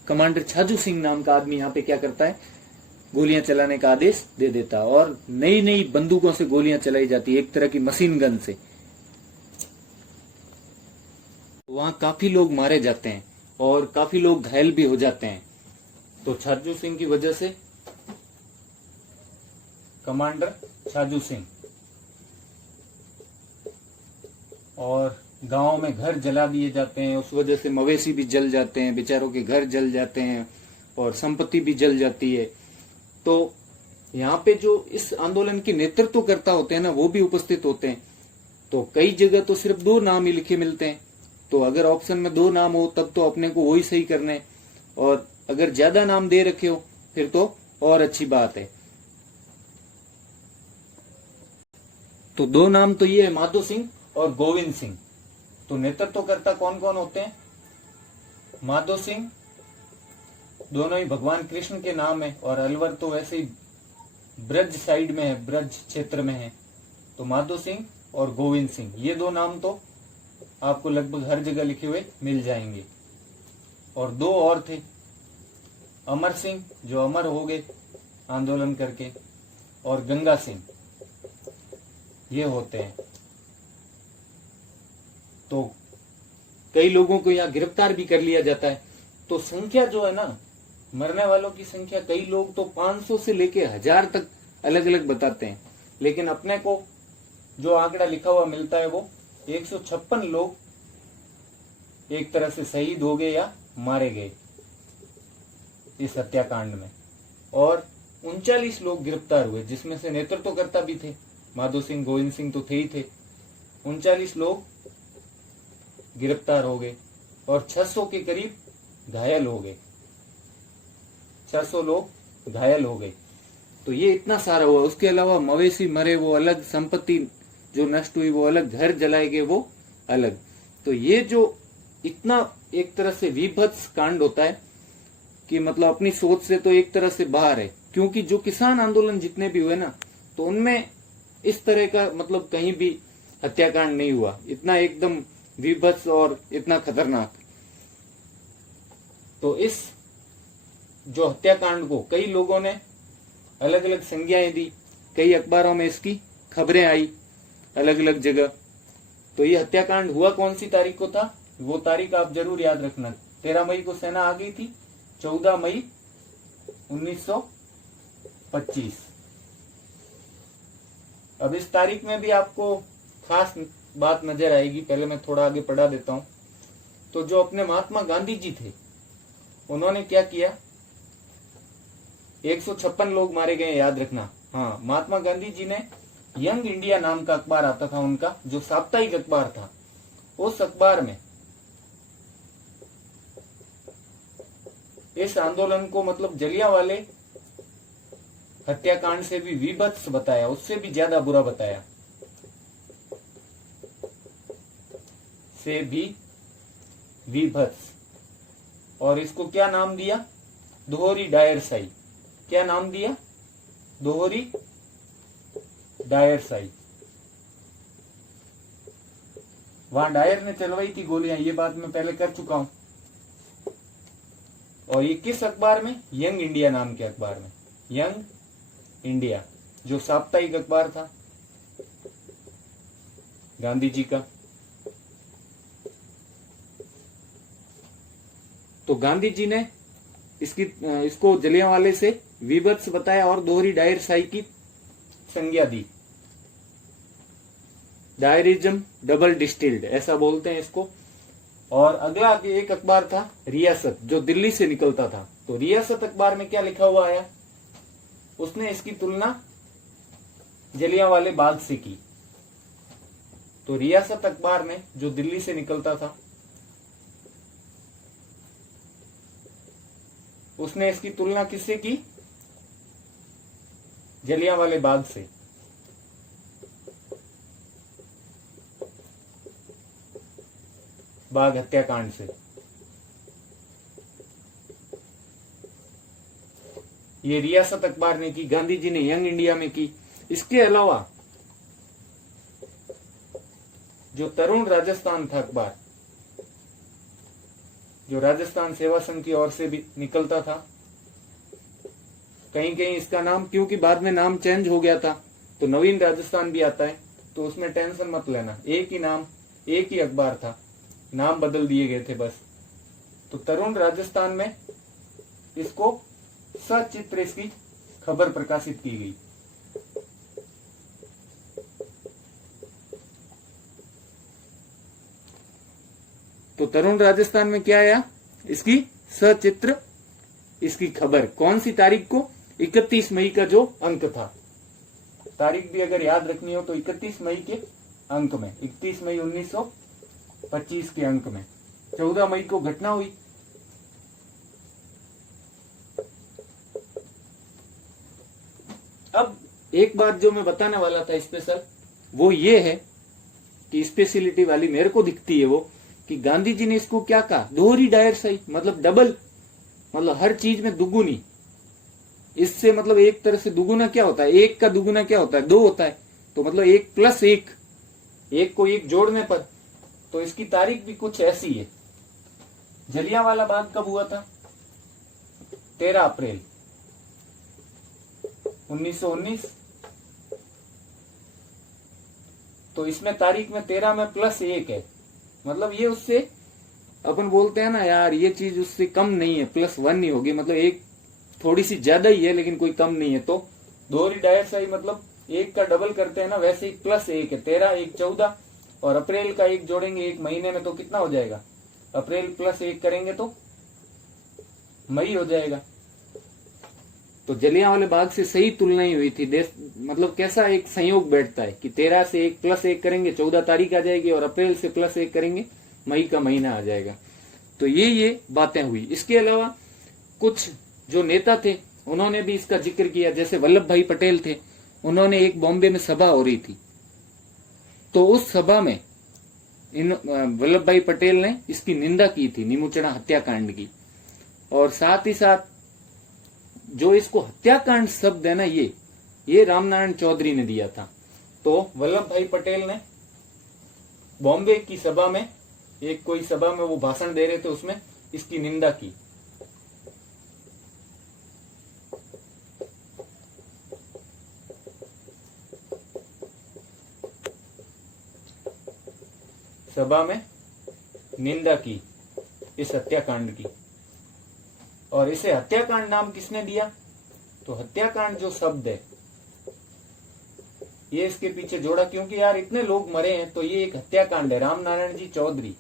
कमांडर छाजू सिंह नाम का आदमी यहाँ पे क्या करता है, गोलियां चलाने का आदेश दे देता है। और नई नई बंदूकों से गोलियां चलाई जाती है, एक तरह की मशीन गन से। वहां काफी लोग मारे जाते हैं और काफी लोग घायल भी हो जाते हैं। तो छाजू सिंह की वजह से, कमांडर छाजू सिंह, और गांव में घर जला दिए जाते हैं। उस वजह से मवेशी भी जल जाते हैं, बेचारों के घर जल जाते हैं और संपत्ति भी जल जाती है। तो यहाँ पे जो इस आंदोलन की नेतृत्व करता होते हैं ना, वो भी उपस्थित होते हैं। तो कई जगह तो सिर्फ 2 नाम ही लिखे मिलते हैं। तो अगर ऑप्शन में 2 नाम हो तब तो अपने को वही सही करना है, और अगर ज्यादा नाम दे रखे हो फिर तो और अच्छी बात है। तो 2 नाम तो ये है, माधो सिंह और गोविंद सिंह। तो नेतृत्वकर्ता कौन कौन होते हैं, माधो सिंह, दोनों ही भगवान कृष्ण के नाम है, और अलवर तो वैसे ही ब्रज साइड में है, ब्रज क्षेत्र में है। तो माधो सिंह और गोविंद सिंह, ये 2 नाम तो आपको लगभग हर जगह लिखे हुए मिल जाएंगे। और 2 और थे, अमर सिंह जो अमर हो गए आंदोलन करके, और गंगा सिंह, ये होते हैं। तो कई लोगों को यहाँ गिरफ्तार भी कर लिया जाता है। तो संख्या जो है ना, मरने वालों की संख्या, कई लोग तो 500 से लेके 1000 तक अलग अलग बताते हैं, लेकिन अपने को जो आंकड़ा लिखा हुआ मिलता है वो 156 लोग एक तरह से शहीद हो गए या मारे गए इस हत्याकांड में, और 39 लोग गिरफ्तार हुए, जिसमें से नेतृत्वकर्ता भी थे, माधो सिंह गोविंद सिंह तो थे ही थे। 39 लोग गिरफ्तार हो गए और 600 के करीब घायल हो गए, 600 लोग घायल हो गए। तो ये इतना सारा हुआ। उसके अलावा मवेशी मरे वो अलग, संपत्ति जो नष्ट हुई वो अलग, घर जलाए गए वो अलग। तो ये जो इतना एक तरह से विभत्स कांड होता है कि मतलब अपनी सोच से तो एक तरह से बाहर है, क्योंकि जो किसान आंदोलन जितने भी हुए ना, तो उनमें इस तरह का मतलब कहीं भी हत्याकांड नहीं हुआ, इतना एकदम विभत्स और इतना खतरनाक। तो इस जो हत्याकांड को कई लोगों ने अलग अलग संज्ञाएं दी, कई अखबारों में इसकी खबरें आई अलग अलग जगह। तो ये हत्याकांड हुआ कौन सी तारीख को था, वो तारीख आप जरूर याद रखना। 13 मई को सेना आ गई थी, 14 मई 1925। अब इस तारीख में भी आपको खास बात नजर आएगी, पहले मैं थोड़ा आगे पढ़ा देता हूं। तो जो अपने महात्मा गांधी जी थे, उन्होंने क्या किया, 156 लोग मारे गए, याद रखना। हाँ, महात्मा गांधी जी ने यंग इंडिया नाम का अखबार आता था उनका, जो साप्ताहिक अखबार था, उस अखबार में इस आंदोलन को मतलब जलियांवाले हत्याकांड से भी विभत्स बताया, उससे भी ज्यादा बुरा बताया, से भी विभत्स। और इसको क्या नाम दिया? दोहरी डायर शाही। क्या नाम दिया? दोहरी डायर शाही। वहां डायर ने चलवाई थी गोलियां, ये बात मैं पहले कर चुका हूं। और ये किस अखबार में? यंग इंडिया नाम के अखबार में। यंग इंडिया जो साप्ताहिक अखबार था गांधी जी का। तो गांधी जी ने इसको जलियांवाले से विभत्स बताया और दोहरी डायर शाही की संज्ञा दी। डायरिज्म डबल डिस्टिल्ड ऐसा बोलते हैं इसको। और अगला एक अखबार था रियासत, जो दिल्ली से निकलता था। तो रियासत अखबार में क्या लिखा हुआ आया? उसने इसकी तुलना जलियांवाले बाग से की। तो रियासत अखबार में जो दिल्ली से निकलता था उसने इसकी तुलना किससे की? जलियांवाले बाग से। बाग हत्याकांड से। ये रियासत अखबार ने की, गांधी जी ने यंग इंडिया में की। इसके अलावा जो तरुण राजस्थान था अखबार, जो राजस्थान सेवा संघ की ओर से भी निकलता था, कहीं कहीं इसका नाम, क्योंकि बाद में नाम चेंज हो गया था तो नवीन राजस्थान भी आता है, तो उसमें टेंशन मत लेना। एक ही नाम, एक ही अखबार था, नाम बदल दिए गए थे बस। तो तरुण राजस्थान में इसको सचित्र इसकी खबर प्रकाशित की गई। तो तरुण राजस्थान में क्या आया? इसकी सचित्र इसकी खबर। कौन सी तारीख को? 31 मई का जो अंक था। तारीख भी अगर याद रखनी हो तो 31 मई के अंक में, 31 मई 1925 के अंक में। 14 मई को घटना हुई। अब एक बात जो मैं बताने वाला था स्पेशल, वो ये है कि स्पेशलिटी वाली मेरे को दिखती है वो, कि गांधी जी ने इसको क्या कहा? दोहरी डायर शाही, मतलब डबल, मतलब हर चीज में दुगुनी। इससे मतलब एक तरह से दुगुना क्या होता है? एक का दुगुना क्या होता है? 2 होता है। तो मतलब 1 + 1, एक को एक जोड़ने पर। तो इसकी तारीख भी कुछ ऐसी है। जलियांवाला बाग कब हुआ था? 13 अप्रैल 1919। तो इसमें तारीख में 13 में +1 है, मतलब ये उससे, अपन बोलते हैं ना यार ये चीज उससे कम नहीं है, +1 ही होगी, मतलब एक थोड़ी सी ज्यादा ही है लेकिन कोई कम नहीं है। तो दोहरी डायर शाही मतलब 1 का डबल करते हैं ना, वैसे ही +1 है। 13, 1 14, और अप्रैल का 1 जोड़ेंगे 1 महीने में तो कितना हो जाएगा? अप्रैल +1 करेंगे तो मई हो जाएगा। तो जलियांवाले बाग से सही तुलना ही हुई थी। देश मतलब कैसा एक संयोग बैठता है कि 13 से 1 + 1 करेंगे 14 तारीख आ जाएगी, और अप्रैल से +1 करेंगे मई का महीना आ जाएगा। तो ये बातें हुई। इसके अलावा कुछ जो नेता थे उन्होंने भी इसका जिक्र किया, जैसे वल्लभ भाई पटेल थे। उन्होंने एक बॉम्बे में सभा हो रही थी, तो उस सभा में इन वल्लभ भाई पटेल ने इसकी निंदा की थी, निमुचना हत्याकांड की। और साथ ही साथ जो इसको हत्याकांड शब्द है ना, ये रामनारायण चौधरी ने दिया था। तो वल्लभ भाई पटेल ने बॉम्बे की सभा में, एक कोई सभा में वो भाषण दे रहे थे, उसमें इसकी निंदा की। सभा में निंदा की इस हत्याकांड की। और इसे हत्याकांड नाम किसने दिया? तो हत्याकांड जो शब्द है ये इसके पीछे जोड़ा, क्योंकि यार इतने लोग मरे हैं तो ये एक हत्याकांड है। रामनारायण जी चौधरी।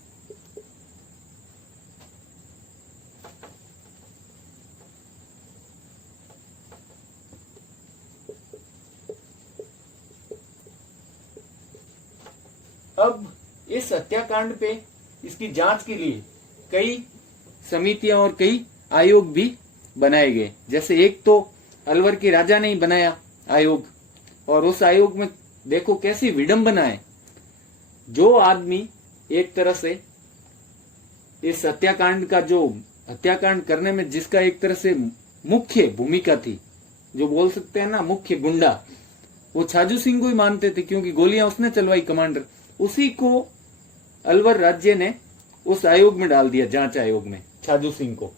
अब इस हत्याकांड पे इसकी जांच के लिए कई समितियां और कई आयोग भी बनाए गए। जैसे एक तो अलवर के राजा ने ही बनाया आयोग, और उस आयोग में देखो कैसी विडंबना है। जो आदमी एक तरह से इस हत्याकांड का जो हत्याकांड करने में जिसका एक तरह से मुख्य भूमिका थी, जो बोल सकते हैं ना मुख्य गुंडा, वो छाजू सिंह को ही मानते थे क्योंकि गोलियां उसने चलवाई, कमांडर। उसी को अलवर राज्य ने उस आयोग में डाल दिया, जांच आयोग में, छाजू सिंह को।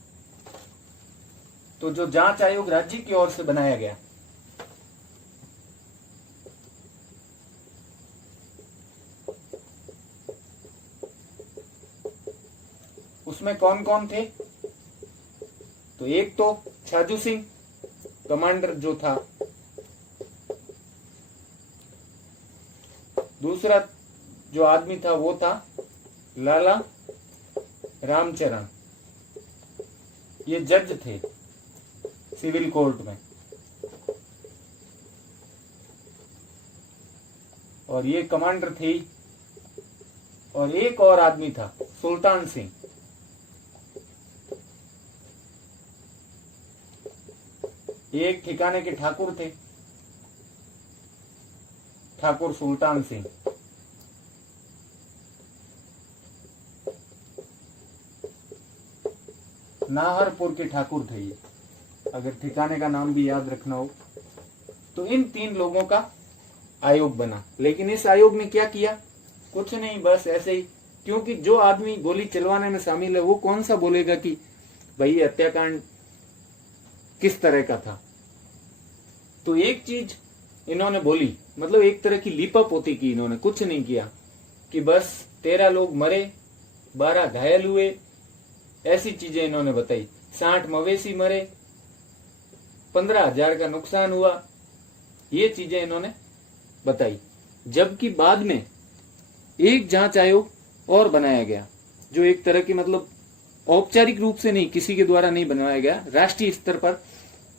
तो जो जांच आयोग राज्य की ओर से बनाया गया, उसमें कौन कौन थे? तो एक तो छाजू सिंह कमांडर जो था, दूसरा जो आदमी था वो था लाला रामचरण, ये जज थे सिविल कोर्ट में, और ये कमांडर थे। और एक और आदमी था सुल्तान सिंह, एक ठिकाने के ठाकुर थे, ठाकुर सुल्तान सिंह। नाहरपुर के ठाकुर थे ये, अगर ठिकाने का नाम भी याद रखना हो तो। इन 3 लोगों का आयोग बना। लेकिन इस आयोग ने क्या किया? कुछ नहीं, बस ऐसे ही, क्योंकि जो आदमी गोली चलवाने में शामिल है वो कौन सा बोलेगा कि भाई हत्याकांड किस तरह का था। तो एक चीज इन्होंने बोली, मतलब एक तरह की लीपअप होती की, इन्होंने कुछ नहीं किया कि बस 13 लोग मरे, 12 घायल हुए, ऐसी चीजें इन्होंने बताई। 60 मवेशी मरे, 15,000 का नुकसान हुआ, ये चीजें इन्होंने बताई। जबकि बाद में एक जांच आयोग और बनाया गया, जो एक तरह की, मतलब औपचारिक रूप से नहीं, किसी के द्वारा नहीं बनवाया गया, राष्ट्रीय स्तर पर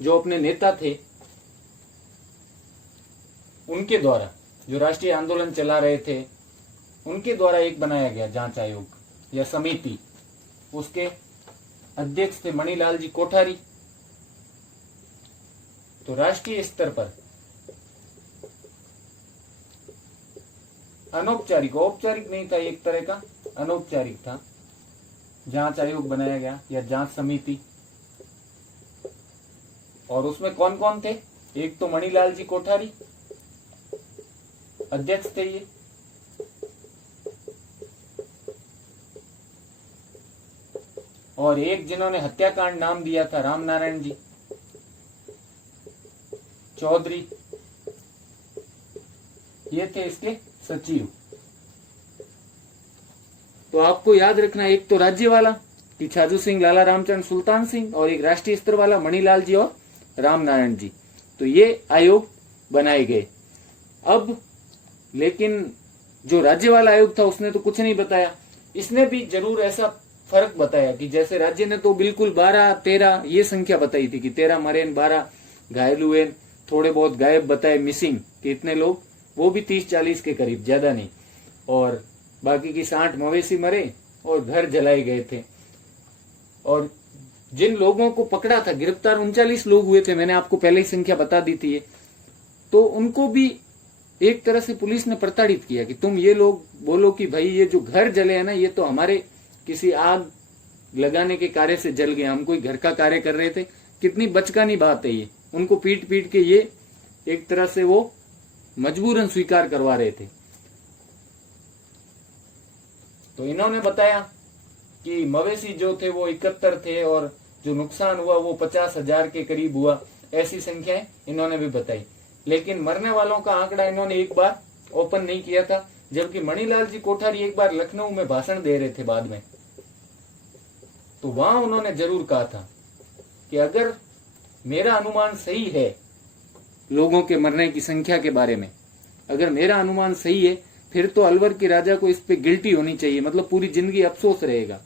जो अपने नेता थे उनके द्वारा, जो राष्ट्रीय आंदोलन चला रहे थे उनके द्वारा एक बनाया गया जांच आयोग या समिति। उसके अध्यक्ष थे मणिलाल जी कोठारी। तो राष्ट्रीय स्तर पर अनौपचारिक, औपचारिक नहीं था, एक तरह का अनौपचारिक था, जांच आयोग बनाया गया या जांच समिति। और उसमें कौन कौन थे? एक तो मणिलाल जी कोठारी अध्यक्ष थे ये, और एक जिन्होंने हत्याकांड नाम दिया था रामनारायण जी चौधरी, ये थे इसके सचिव। तो आपको याद रखना, एक तो राज्य वाला कि छाजू सिंह, लाला रामचरण, सुल्तान सिंह, और एक राष्ट्रीय स्तर वाला मणिलाल जी और रामनारायण जी। तो ये आयोग बनाए गए। अब लेकिन जो राज्य वाला आयोग था उसने तो कुछ नहीं बताया, इसने भी जरूर ऐसा फर्क बताया कि जैसे राज्य ने तो बिल्कुल 12-13 ये संख्या बताई थी कि 13 मरे, 12 घायल हुए, थोड़े बहुत गायब बताए, मिसिंग कि इतने लोग, वो भी 30-40 के करीब, ज्यादा नहीं, और बाकी की 60 मवेशी मरे और घर जलाए गए थे। और जिन लोगों को पकड़ा था, गिरफ्तार 39 लोग हुए थे, मैंने आपको पहले ही संख्या बता दी थी। तो उनको भी एक तरह से पुलिस ने प्रताड़ित किया कि तुम ये लोग बोलो कि भाई ये जो घर जले है ना, ये तो हमारे किसी आग लगाने के कार्य से जल गए, हम कोई घर का कार्य कर रहे थे। कितनी बचकानी बात है ये। उनको पीट पीट के ये एक तरह से वो मजबूरन स्वीकार करवा रहे थे। तो इन्होंने बताया कि मवेशी जो थे वो 71 थे और जो नुकसान हुआ वो 50,000 के करीब हुआ, ऐसी संख्याएं इन्होंने भी बताई। लेकिन मरने वालों का आंकड़ा इन्होंने एक बार ओपन नहीं किया था, जबकि मणिलाल जी कोठारी एक बार लखनऊ में भाषण दे रहे थे बाद में, तो वहां उन्होंने जरूर कहा था कि अगर मेरा अनुमान सही है लोगों के मरने की संख्या के बारे में, अगर मेरा अनुमान सही है, फिर तो अलवर के राजा को इस पे गिल्टी होनी चाहिए, मतलब पूरी जिंदगी अफसोस रहेगा,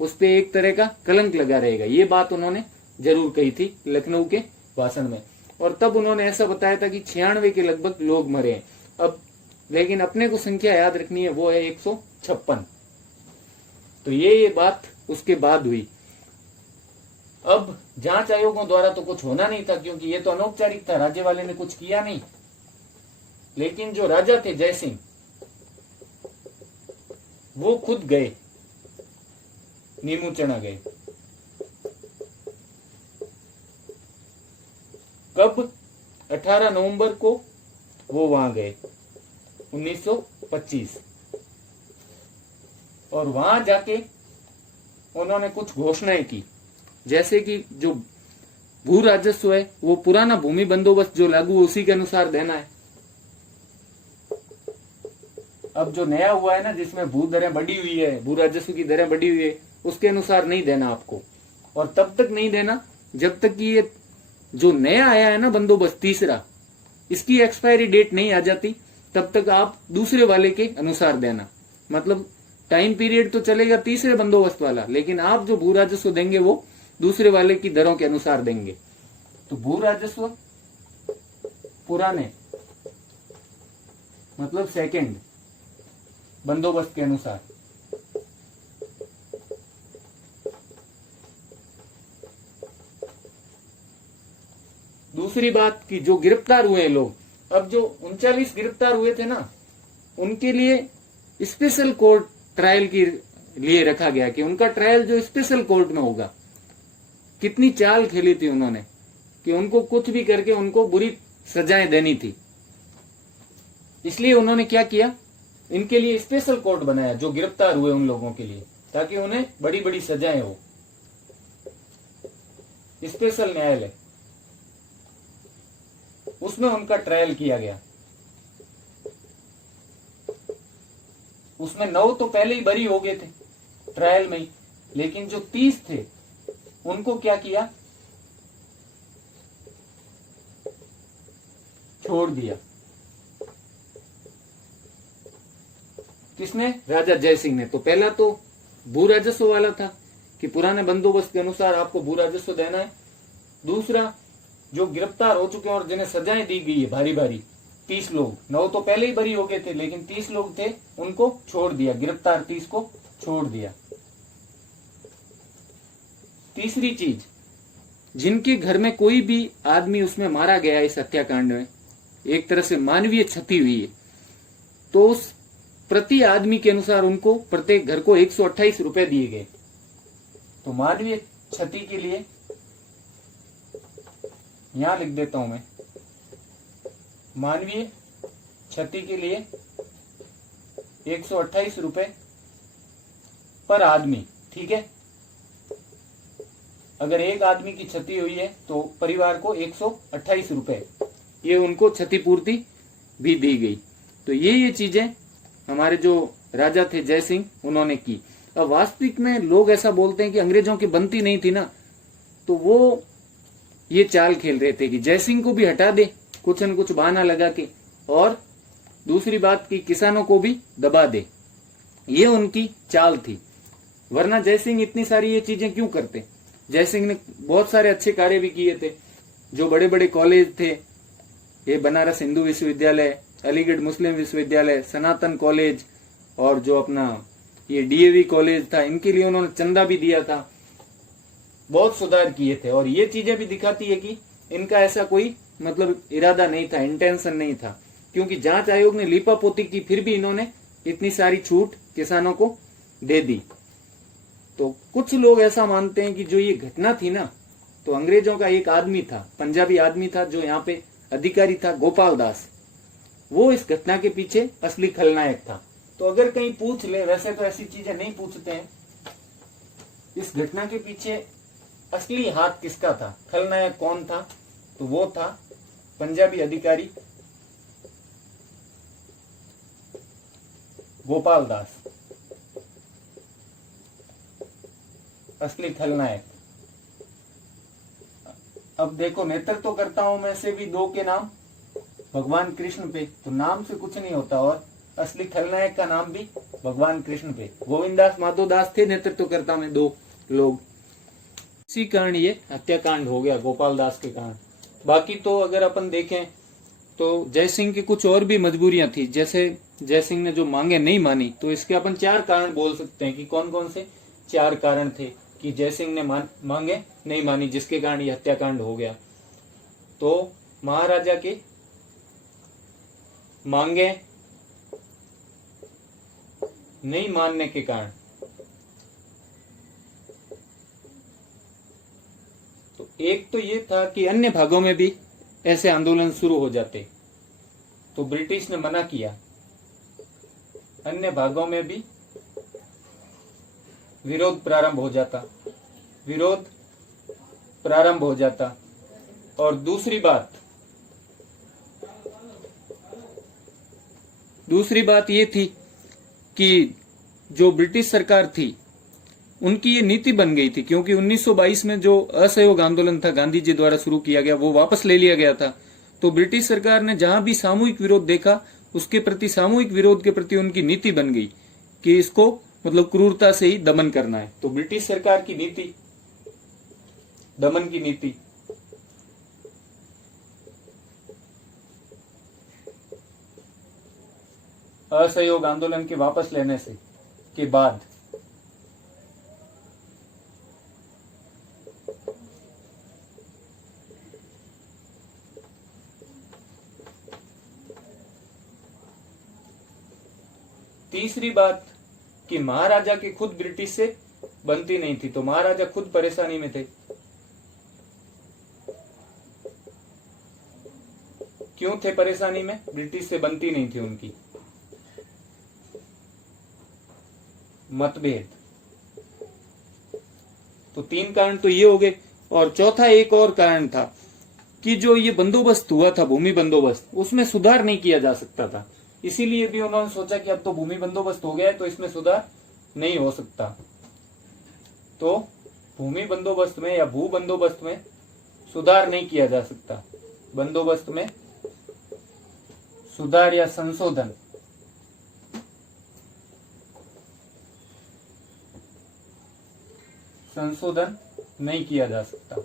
उस पे एक तरह का कलंक लगा रहेगा। ये बात उन्होंने जरूर कही थी लखनऊ के भाषण में। और तब उन्होंने ऐसा बताया था कि 96 के लगभग लोग मरे हैं। अब लेकिन अपने को संख्या याद रखनी है, वो है 156। तो ये बात उसके बाद हुई। अब जांच आयोगों द्वारा तो कुछ होना नहीं था, क्योंकि ये तो अनौपचारिक था, राज्य वाले ने कुछ किया नहीं। लेकिन जो राजा थे जय सिंह, वो खुद गए, नीमू चढ़ा गए कब? 18 नवंबर को वो वहां गए 1925, और वहां जाके उन्होंने कुछ घोषणाएं की, जैसे कि जो भू राजस्व है वो पुराना भूमि बंदोबस्त जो लागू उसी के अनुसार देना है। अब जो नया हुआ है ना, जिसमें भू दरें बढ़ी हुई है, भू राजस्व की दरें बढ़ी हुई है, उसके अनुसार नहीं देना आपको। और तब तक नहीं देना जब तक कि ये जो नया आया है ना बंदोबस्त तीसरा, इसकी एक्सपायरी डेट नहीं आ जाती, तब तक आप दूसरे वाले के अनुसार देना। मतलब टाइम पीरियड तो चलेगा तीसरे बंदोबस्त वाला, लेकिन आप जो भू राजस्व देंगे वो दूसरे वाले की दरों के अनुसार देंगे। तो भू राजस्व पुराने मतलब सेकंड बंदोबस्त के अनुसार। दूसरी बात कि जो गिरफ्तार हुए लोग, अब जो 39 गिरफ्तार हुए थे ना, उनके लिए स्पेशल कोर्ट ट्रायल के लिए रखा गया कि उनका ट्रायल जो स्पेशल कोर्ट में होगा। कितनी चाल खेली थी उन्होंने कि उनको कुछ भी करके उनको बुरी सजाएं देनी थी। इसलिए उन्होंने क्या किया, इनके लिए स्पेशल कोर्ट बनाया जो गिरफ्तार हुए उन लोगों के लिए, ताकि उन्हें बड़ी बड़ी सजाएं हो। स्पेशल न्यायालय, उसमें उनका ट्रायल किया गया। उसमें 9 तो पहले ही बरी हो गए थे ट्रायल में ही, लेकिन जो 30 थे उनको क्या किया, छोड़ दिया। किसने? राजा जयसिंह ने। तो पहला तो भू राजस्व वाला था कि पुराने बंदोबस्त के अनुसार आपको भू राजस्व देना है। दूसरा, जो गिरफ्तार हो चुके हैं और जिन्हें सजाएं दी गई है भारी भारी, 30 लोग, 9 तो पहले ही बरी हो गए थे, लेकिन 30 लोग थे उनको छोड़ दिया, गिरफ्तार 30 को छोड़ दिया। तीसरी चीज, जिनके घर में कोई भी आदमी उसमें मारा गया इस हत्याकांड में, एक तरह से मानवीय क्षति हुई है, तो उस प्रति आदमी के अनुसार उनको प्रत्येक घर को 128 रुपए दिए गए। तो मानवीय क्षति के लिए यहां लिख देता हूं मैं, मानवीय क्षति के लिए 128 रुपए पर आदमी। ठीक है, अगर एक आदमी की क्षति हुई है तो परिवार को 128 रुपए, ये उनको क्षतिपूर्ति भी दी गई। तो ये चीजें हमारे जो राजा थे जयसिंह, उन्होंने की। अब वास्तविक में लोग ऐसा बोलते हैं कि अंग्रेजों की बनती नहीं थी ना, तो वो ये चाल खेल रहे थे कि जयसिंह को भी हटा दे कुछ न कुछ बहाना लगा के, और दूसरी बात कि किसानों को भी दबा दे। ये उनकी चाल थी। वरना जयसिंह इतनी सारी ये चीजें क्यों करते? जयसिंह ने बहुत सारे अच्छे कार्य भी किए थे। जो बड़े बड़े कॉलेज थे, ये बनारस हिंदू विश्वविद्यालय, अलीगढ़ मुस्लिम विश्वविद्यालय, सनातन कॉलेज, और जो अपना ये डीएवी कॉलेज था, इनके लिए उन्होंने चंदा भी दिया था। बहुत सुधार किए थे। और ये चीजें भी दिखाती है कि इनका ऐसा कोई मतलब इरादा नहीं था, इंटेंशन नहीं था, क्योंकि जांच आयोग ने लीपापोती की, फिर भी इन्होंने इतनी सारी छूट किसानों को दे दी। तो कुछ लोग ऐसा मानते हैं कि जो ये घटना थी ना, तो अंग्रेजों का एक आदमी था, पंजाबी आदमी था, जो यहाँ पे अधिकारी था, गोपाल दास, वो इस घटना के पीछे असली खलनायक था। तो अगर कहीं पूछ ले, वैसे तो ऐसी चीजें नहीं पूछते हैं, इस घटना के पीछे असली हाथ किसका था, खलनायक कौन था, तो वो था पंजाबी अधिकारी गोपाल दास, असली खलनायक। अब देखो, नेतृत्व करता हूं मैं से भी 2 के नाम, भगवान कृष्ण पे, तो नाम से कुछ नहीं होता, और असली खलनायक का नाम भी भगवान कृष्ण पे। गोविंदास माधोदास थे नेतृत्व करता में 2 लोग। इसी कारण ये हत्याकांड हो गया, गोपाल दास के कारण। बाकी तो अगर अपन देखें तो जयसिंह की कुछ और भी मजबूरियां थी। जैसे जयसिंह ने जो मांगे नहीं मानी, तो इसके अपन 4 कारण बोल सकते हैं कि कौन कौन से 4 कारण थे कि जयसिंह ने मांगे नहीं मानी, जिसके कारण ये हत्याकांड हो गया। तो महाराजा के मांगे नहीं मानने के कारण, तो एक तो ये था कि अन्य भागों में भी ऐसे आंदोलन शुरू हो जाते तो ब्रिटिश ने मना किया। अन्य भागों में भी विरोध प्रारंभ हो जाता। और दूसरी बात ये थी कि जो ब्रिटिश सरकार थी उनकी ये नीति बन गई थी, क्योंकि 1922 में जो असहयोग आंदोलन था गांधी जी द्वारा शुरू किया गया वो वापस ले लिया गया था। तो ब्रिटिश सरकार ने जहां भी सामूहिक विरोध देखा उसके प्रति, सामूहिक विरोध के प्रति उनकी नीति बन गई कि इसको मतलब क्रूरता से ही दमन करना है। तो ब्रिटिश सरकार की नीति, दमन की नीति, असहयोग आंदोलन के वापस लेने से के बाद तीसरी बात कि महाराजा की खुद ब्रिटिश से बनती नहीं थी, तो महाराजा खुद परेशानी में थे। क्यों थे परेशानी में? ब्रिटिश से बनती नहीं थी उनकी, मतभेद। तो 3 कारण तो ये हो गए। और चौथा एक और कारण था कि जो ये बंदोबस्त हुआ था, भूमि बंदोबस्त, उसमें सुधार नहीं किया जा सकता था। इसीलिए भी उन्होंने सोचा कि अब तो भूमि बंदोबस्त हो गया है तो इसमें सुधार नहीं हो सकता। तो भूमि बंदोबस्त में या भू बंदोबस्त में सुधार नहीं किया जा सकता। बंदोबस्त में सुधार या संशोधन नहीं किया जा सकता।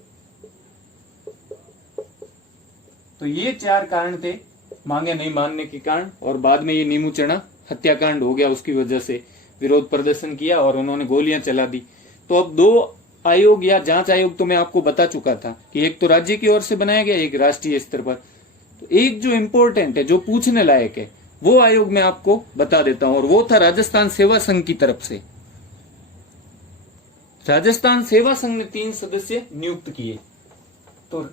तो ये 4 कारण थे मांगे नहीं मानने के कारण। और बाद में ये नीमूचना हत्याकांड हो गया, उसकी वजह से विरोध प्रदर्शन किया और उन्होंने गोलियां चला दी। तो अब 2 आयोग या जांच आयोग तो मैं आपको बता चुका था कि एक तो राज्य की ओर से बनाया गया, एक राष्ट्रीय स्तर पर। तो एक जो इम्पोर्टेंट है, जो पूछने लायक है, वो आयोग मैं आपको बता देता हूं, और वो था राजस्थान सेवा संघ की तरफ से। राजस्थान सेवा संघ ने 3 सदस्य नियुक्त किए। तो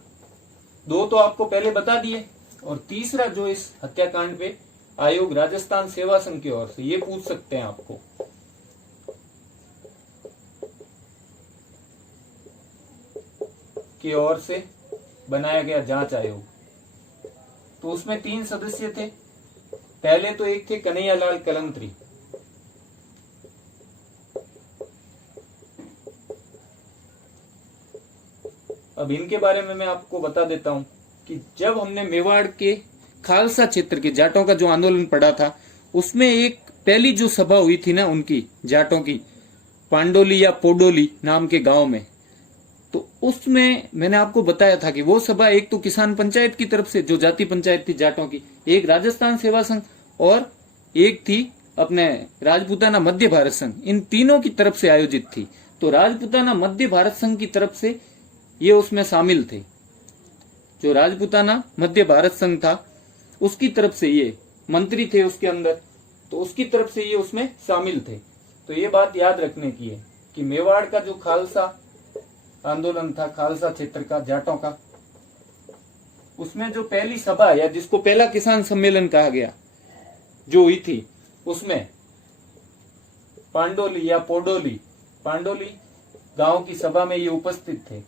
2 तो आपको पहले बता दिए, और तीसरा जो इस हत्याकांड पे आयोग राजस्थान सेवा संघ की ओर से, ये पूछ सकते हैं आपको, की ओर से बनाया गया जांच आयोग। तो उसमें 3 सदस्य थे। पहले तो एक थे कन्हैयालाल कलंत्री। अब इनके बारे में मैं आपको बता देता हूं कि जब हमने मेवाड़ के खालसा क्षेत्र के जाटों का जो आंदोलन पड़ा था, उसमें एक पहली जो सभा हुई थी ना उनकी, जाटों की, पांडोली या पोडोली नाम के गांव में, तो उसमें मैंने आपको बताया था कि वो सभा एक तो किसान पंचायत की तरफ से, जो जाति पंचायत थी जाटों की, एक राजस्थान सेवा संघ और एक थी अपने राजपूताना मध्य भारत संघ, इन तीनों की तरफ से आयोजित थी। तो राजपूताना मध्य भारत संघ की तरफ से ये उसमें शामिल थे। जो राजपूताना मध्य भारत संघ था उसकी तरफ से ये मंत्री थे उसके अंदर, तो उसकी तरफ से ये उसमें शामिल थे। तो ये बात याद रखने की है कि मेवाड़ का जो खालसा आंदोलन था, खालसा क्षेत्र का, जाटों का, उसमें जो पहली सभा या जिसको पहला किसान सम्मेलन कहा गया जो हुई थी, उसमें पांडोली या पोडोली, पांडोली गांव की सभा में ये उपस्थित थे।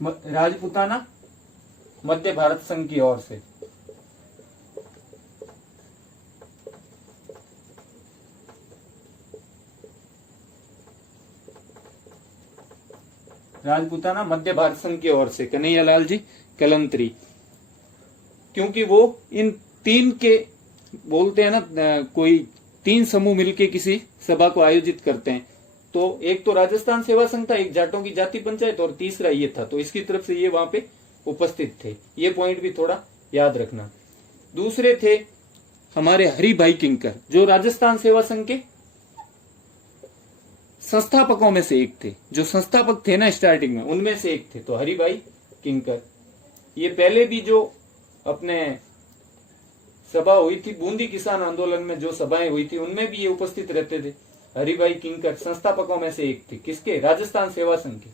राजपूताना मध्य भारत संघ की ओर से। राजपूताना मध्य भारत संघ की ओर से कन्हैयालाल जी कलंत्री, क्योंकि वो इन 3 के बोलते हैं ना, कोई 3 समूह मिलके किसी सभा को आयोजित करते हैं। तो एक तो राजस्थान सेवा संघ था, एक जाटों की जाति पंचायत, और तीसरा ये था। तो इसकी तरफ से ये वहां पे उपस्थित थे। ये पॉइंट भी थोड़ा याद रखना। दूसरे थे हमारे हरि भाई किंकर, जो राजस्थान सेवा संघ के संस्थापकों में से एक थे। जो संस्थापक थे ना स्टार्टिंग में, उनमें से एक थे। तो हरि भाई किंकर, ये पहले भी जो अपने सभा हुई थी बूंदी किसान आंदोलन में, जो सभाएं हुई थी उनमें भी ये उपस्थित रहते थे। हरिभाई किंकर संस्थापकों में से एक थे। किसके? राजस्थान सेवा संघ के।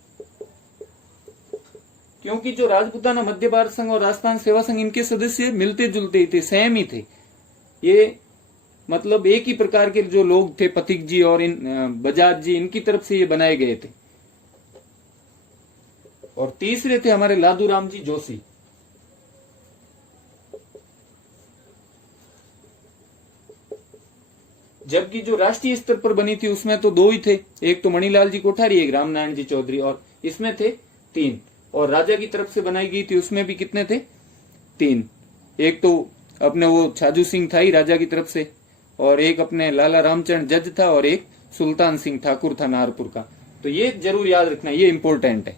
क्योंकि जो राजपूताना मध्य भारत संघ और राजस्थान सेवा संघ इनके सदस्य मिलते जुलते ही थे, सेम ही थे। ये मतलब एक ही प्रकार के जो लोग थे, पथिक जी और इन बजाज जी, इनकी तरफ से ये बनाए गए थे। और तीसरे थे हमारे लादूराम जी जोशी। जबकि जो राष्ट्रीय स्तर पर बनी थी उसमें तो 2 ही थे, एक तो मणिलाल जी कोठारी, एक रामनारायण जी चौधरी, और इसमें थे 3। और राजा की तरफ से बनाई गई थी उसमें भी कितने थे? 3। एक तो अपने वो छाजू सिंह था ही राजा की तरफ से, और एक अपने लाला रामचंद्र जज था, और एक सुल्तान सिंह ठाकुर था नारपुर का। तो ये जरूर याद रखना, ये इंपॉर्टेंट है।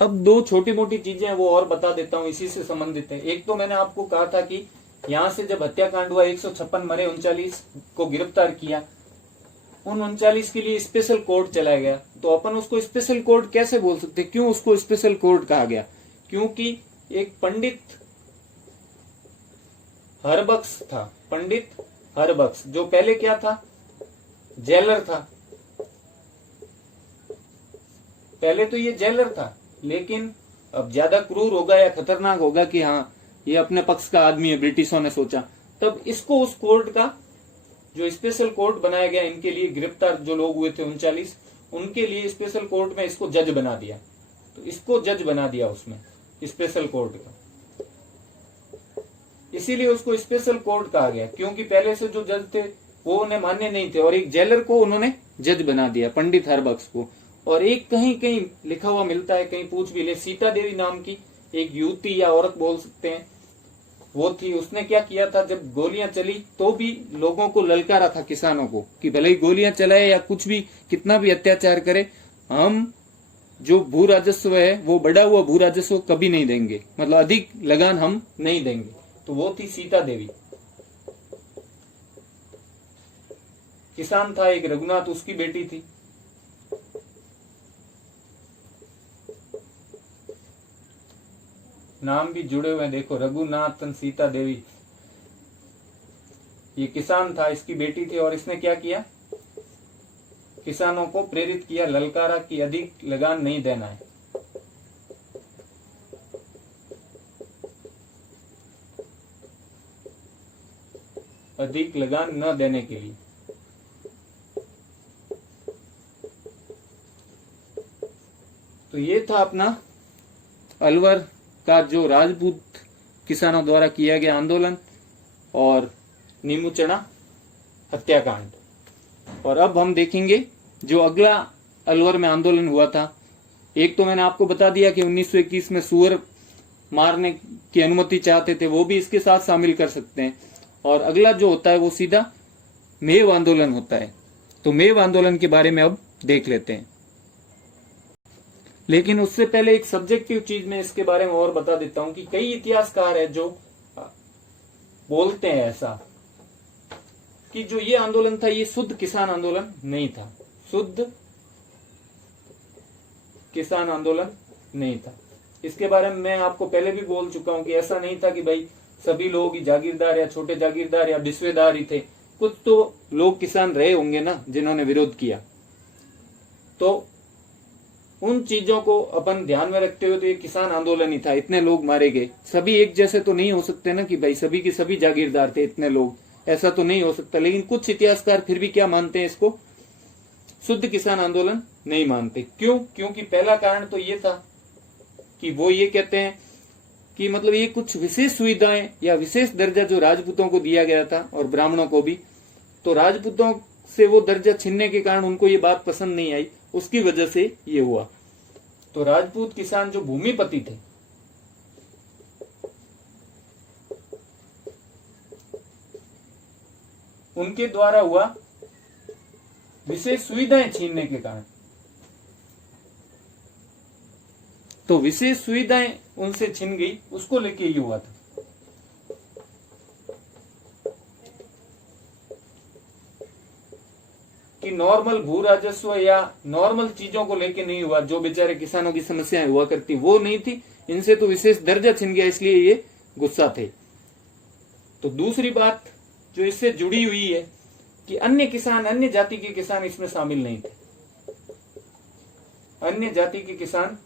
अब 2 छोटी मोटी चीजें वो और बता देता हूं, इसी से संबंधित है। एक तो मैंने आपको कहा था कि यहां से जब हत्याकांड हुआ 156 मरे, 39 को गिरफ्तार किया, उन 39 के लिए स्पेशल कोर्ट चलाया गया। तो अपन उसको स्पेशल कोर्ट कैसे बोल सकते, क्यों उसको स्पेशल कोर्ट कहा गया? क्योंकि एक पंडित हरबख्श था, पंडित हरबख्श, जो पहले क्या था? जेलर था। पहले तो ये जेलर था, लेकिन अब ज्यादा क्रूर होगा या खतरनाक होगा कि हाँ ये अपने पक्ष का आदमी है, ब्रिटिशों ने सोचा। तब इसको उस कोर्ट का जो स्पेशल कोर्ट बनाया गया इनके लिए, गिरफ्तार जो लोग हुए थे 39, उनके लिए स्पेशल कोर्ट में इसको जज बना दिया। तो इसको जज बना दिया उसमें स्पेशल कोर्ट का, इसीलिए उसको स्पेशल कोर्ट कहा गया। क्योंकि पहले से जो जज थे वो उन्हें मान्य नहीं थे, और एक जेलर को उन्होंने जज बना दिया, पंडित हरबख्श को। और एक कहीं कहीं लिखा हुआ मिलता है, कहीं पूछ भी ले, सीता देवी नाम की एक युवती या औरत बोल सकते हैं, वो थी। उसने क्या किया था, जब गोलियां चली तो भी लोगों को ललकारा था, किसानों को, कि भले ही गोलियां चलाए या कुछ भी, कितना भी अत्याचार करे, हम जो भू राजस्व है वो बढ़ा हुआ भू राजस्व कभी नहीं देंगे, मतलब अधिक लगान हम नहीं देंगे। तो वो थी सीता देवी। किसान था एक रघुनाथ, उसकी बेटी थी। नाम भी जुड़े हुए हैं, देखो, रघुनाथन सीता देवी। ये किसान था, इसकी बेटी थी, और इसने क्या किया? किसानों को प्रेरित किया, ललकारा कि अधिक लगान नहीं देना है। अधिक लगान न देने के लिए। तो ये था अपना अलवर का जो राजपूत किसानों द्वारा किया गया आंदोलन और नीमूचना हत्याकांड। और अब हम देखेंगे जो अगला अलवर में आंदोलन हुआ था। एक तो मैंने आपको बता दिया कि 1921 में सुअर मारने की अनुमति चाहते थे, वो भी इसके साथ शामिल कर सकते हैं। और अगला जो होता है वो सीधा मेव आंदोलन होता है। तो मेव आंदोलन के बारे में अब देख लेते हैं, लेकिन उससे पहले एक सब्जेक्टिव चीज में इसके बारे में और बता देता हूं कि कई इतिहासकार है जो बोलते हैं ऐसा कि जो ये आंदोलन था ये शुद्ध किसान आंदोलन नहीं था, शुद्ध किसान आंदोलन नहीं था। इसके बारे में मैं आपको पहले भी बोल चुका हूं कि ऐसा नहीं था कि भाई सभी लोग ही जागीरदार या छोटे जागीरदार या बिस्वेदार ही थे, कुछ तो लोग किसान रहे होंगे ना जिन्होंने विरोध किया। तो उन चीजों को अपन ध्यान में रखते हुए तो ये किसान आंदोलन ही था। इतने लोग मारे गए, सभी एक जैसे तो नहीं हो सकते ना कि भाई सभी के सभी जागीरदार थे इतने लोग, ऐसा तो नहीं हो सकता। लेकिन कुछ इतिहासकार फिर भी क्या मानते हैं, इसको शुद्ध किसान आंदोलन नहीं मानते। क्यों? क्योंकि पहला कारण तो ये था कि वो ये कहते हैं कि मतलब ये कुछ विशेष सुविधाएं या विशेष दर्जा जो राजपूतों को दिया गया था और ब्राह्मणों को भी, तो राजपूतों से वो दर्जा छीनने के कारण उनको ये बात पसंद नहीं आई, उसकी वजह से ये हुआ। तो राजपूत किसान जो भूमिपति थे उनके द्वारा हुआ विशेष सुविधाएं छीनने के कारण। तो विशेष सुविधाएं उनसे छीन गई, उसको लेके ये हुआ था। कि नॉर्मल भू राजस्व या नॉर्मल चीजों को लेके नहीं हुआ, जो बेचारे किसानों की समस्याएं हुआ करती वो नहीं थी, इनसे तो विशेष दर्जा छिन गया, इसलिए ये गुस्सा थे। तो दूसरी बात जो इससे जुड़ी हुई है कि अन्य किसान, अन्य जाति के किसान इसमें शामिल नहीं थे। अन्य जाति के किसान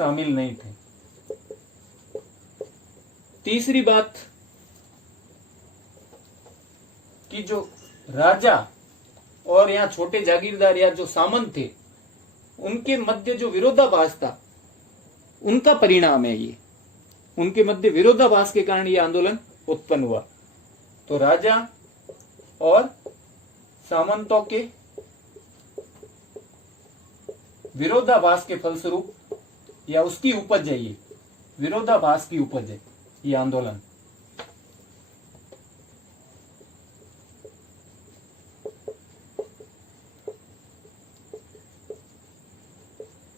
शामिल नहीं थे। तीसरी बात कि जो राजा और यहाँ छोटे जागीरदार या जो सामंत थे उनके मध्य जो विरोधाभास था उनका परिणाम है ये। उनके मध्य विरोधाभास के कारण ये आंदोलन उत्पन्न हुआ। तो राजा और सामंतों के विरोधाभास के फलस्वरूप या उसकी उपज है, ये विरोधाभास की उपज है ये आंदोलन।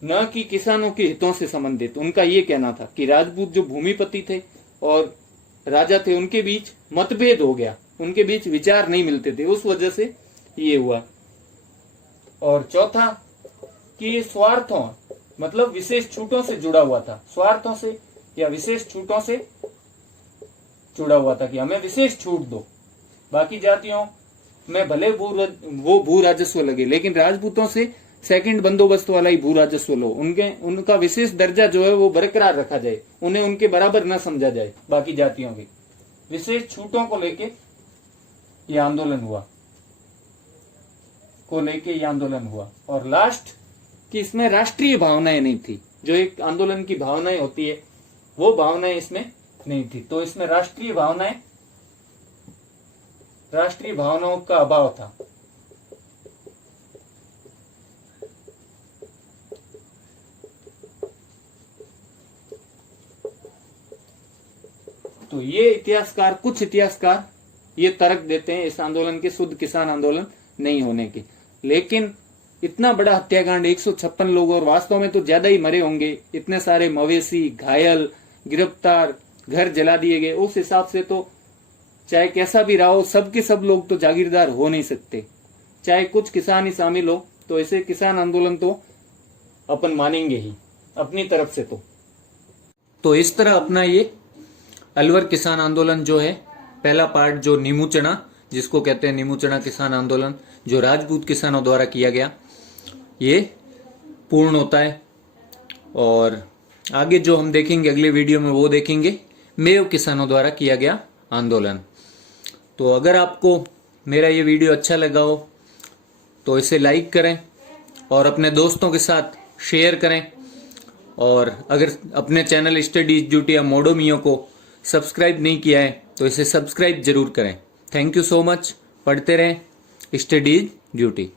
न कि किसानों के हितों से संबंधित। उनका ये कहना था कि राजपूत जो भूमिपति थे और राजा थे उनके बीच मतभेद हो गया, उनके बीच विचार नहीं मिलते थे, उस वजह से ये हुआ। और चौथा कि ये स्वार्थों मतलब विशेष छूटों से जुड़ा हुआ था, स्वार्थों से या विशेष छूटों से जुड़ा हुआ था कि हमें विशेष छूट दो, बाकी जातियों में भले वो भू राजस्व लगे लेकिन राजपूतों से सेकंड बंदोबस्त वाला ही भू राजस्व लो, उनका विशेष दर्जा जो है वो बरकरार रखा जाए, उन्हें उनके बराबर न समझा जाए बाकी जातियों के। विशेष छूटों को लेके ये आंदोलन हुआ और लास्ट कि इसमें राष्ट्रीय भावनाएं नहीं थी। जो एक आंदोलन की भावनाएं होती है वो भावनाएं इसमें नहीं थी। तो इसमें राष्ट्रीय भावनाओं का अभाव था। तो ये कुछ इतिहासकार ये तर्क देते हैं इस आंदोलन के शुद्ध किसान आंदोलन नहीं होने के। लेकिन इतना बड़ा हत्याकांड, 156 लोग, और वास्तव में तो ज्यादा ही मरे होंगे, इतने सारे मवेशी घायल, गिरफ्तार, घर जला दिए गए, उस हिसाब से तो चाहे कैसा भी रहा हो सब के सब लोग तो जागीरदार हो नहीं सकते। चाहे कुछ किसान ही शामिल हो तो ऐसे किसान आंदोलन तो अपन मानेंगे ही अपनी तरफ से। तो इस तरह अपना ये अलवर किसान आंदोलन जो है पहला पार्ट, जो नीमूचना जिसको कहते हैं नीमूचना किसान आंदोलन, जो राजपूत किसानों द्वारा किया गया, ये पूर्ण होता है। और आगे जो हम देखेंगे अगले वीडियो में वो देखेंगे मेव किसानों द्वारा किया गया आंदोलन। तो अगर आपको मेरा ये वीडियो अच्छा लगा हो तो इसे लाइक करें और अपने दोस्तों के साथ शेयर करें। और अगर अपने चैनल स्टडीज ड्यूटी या मोडो मियो को सब्सक्राइब नहीं किया है तो इसे सब्सक्राइब जरूर करें। Thank you so much. पढ़ते रहें स्टडीज ड्यूटी।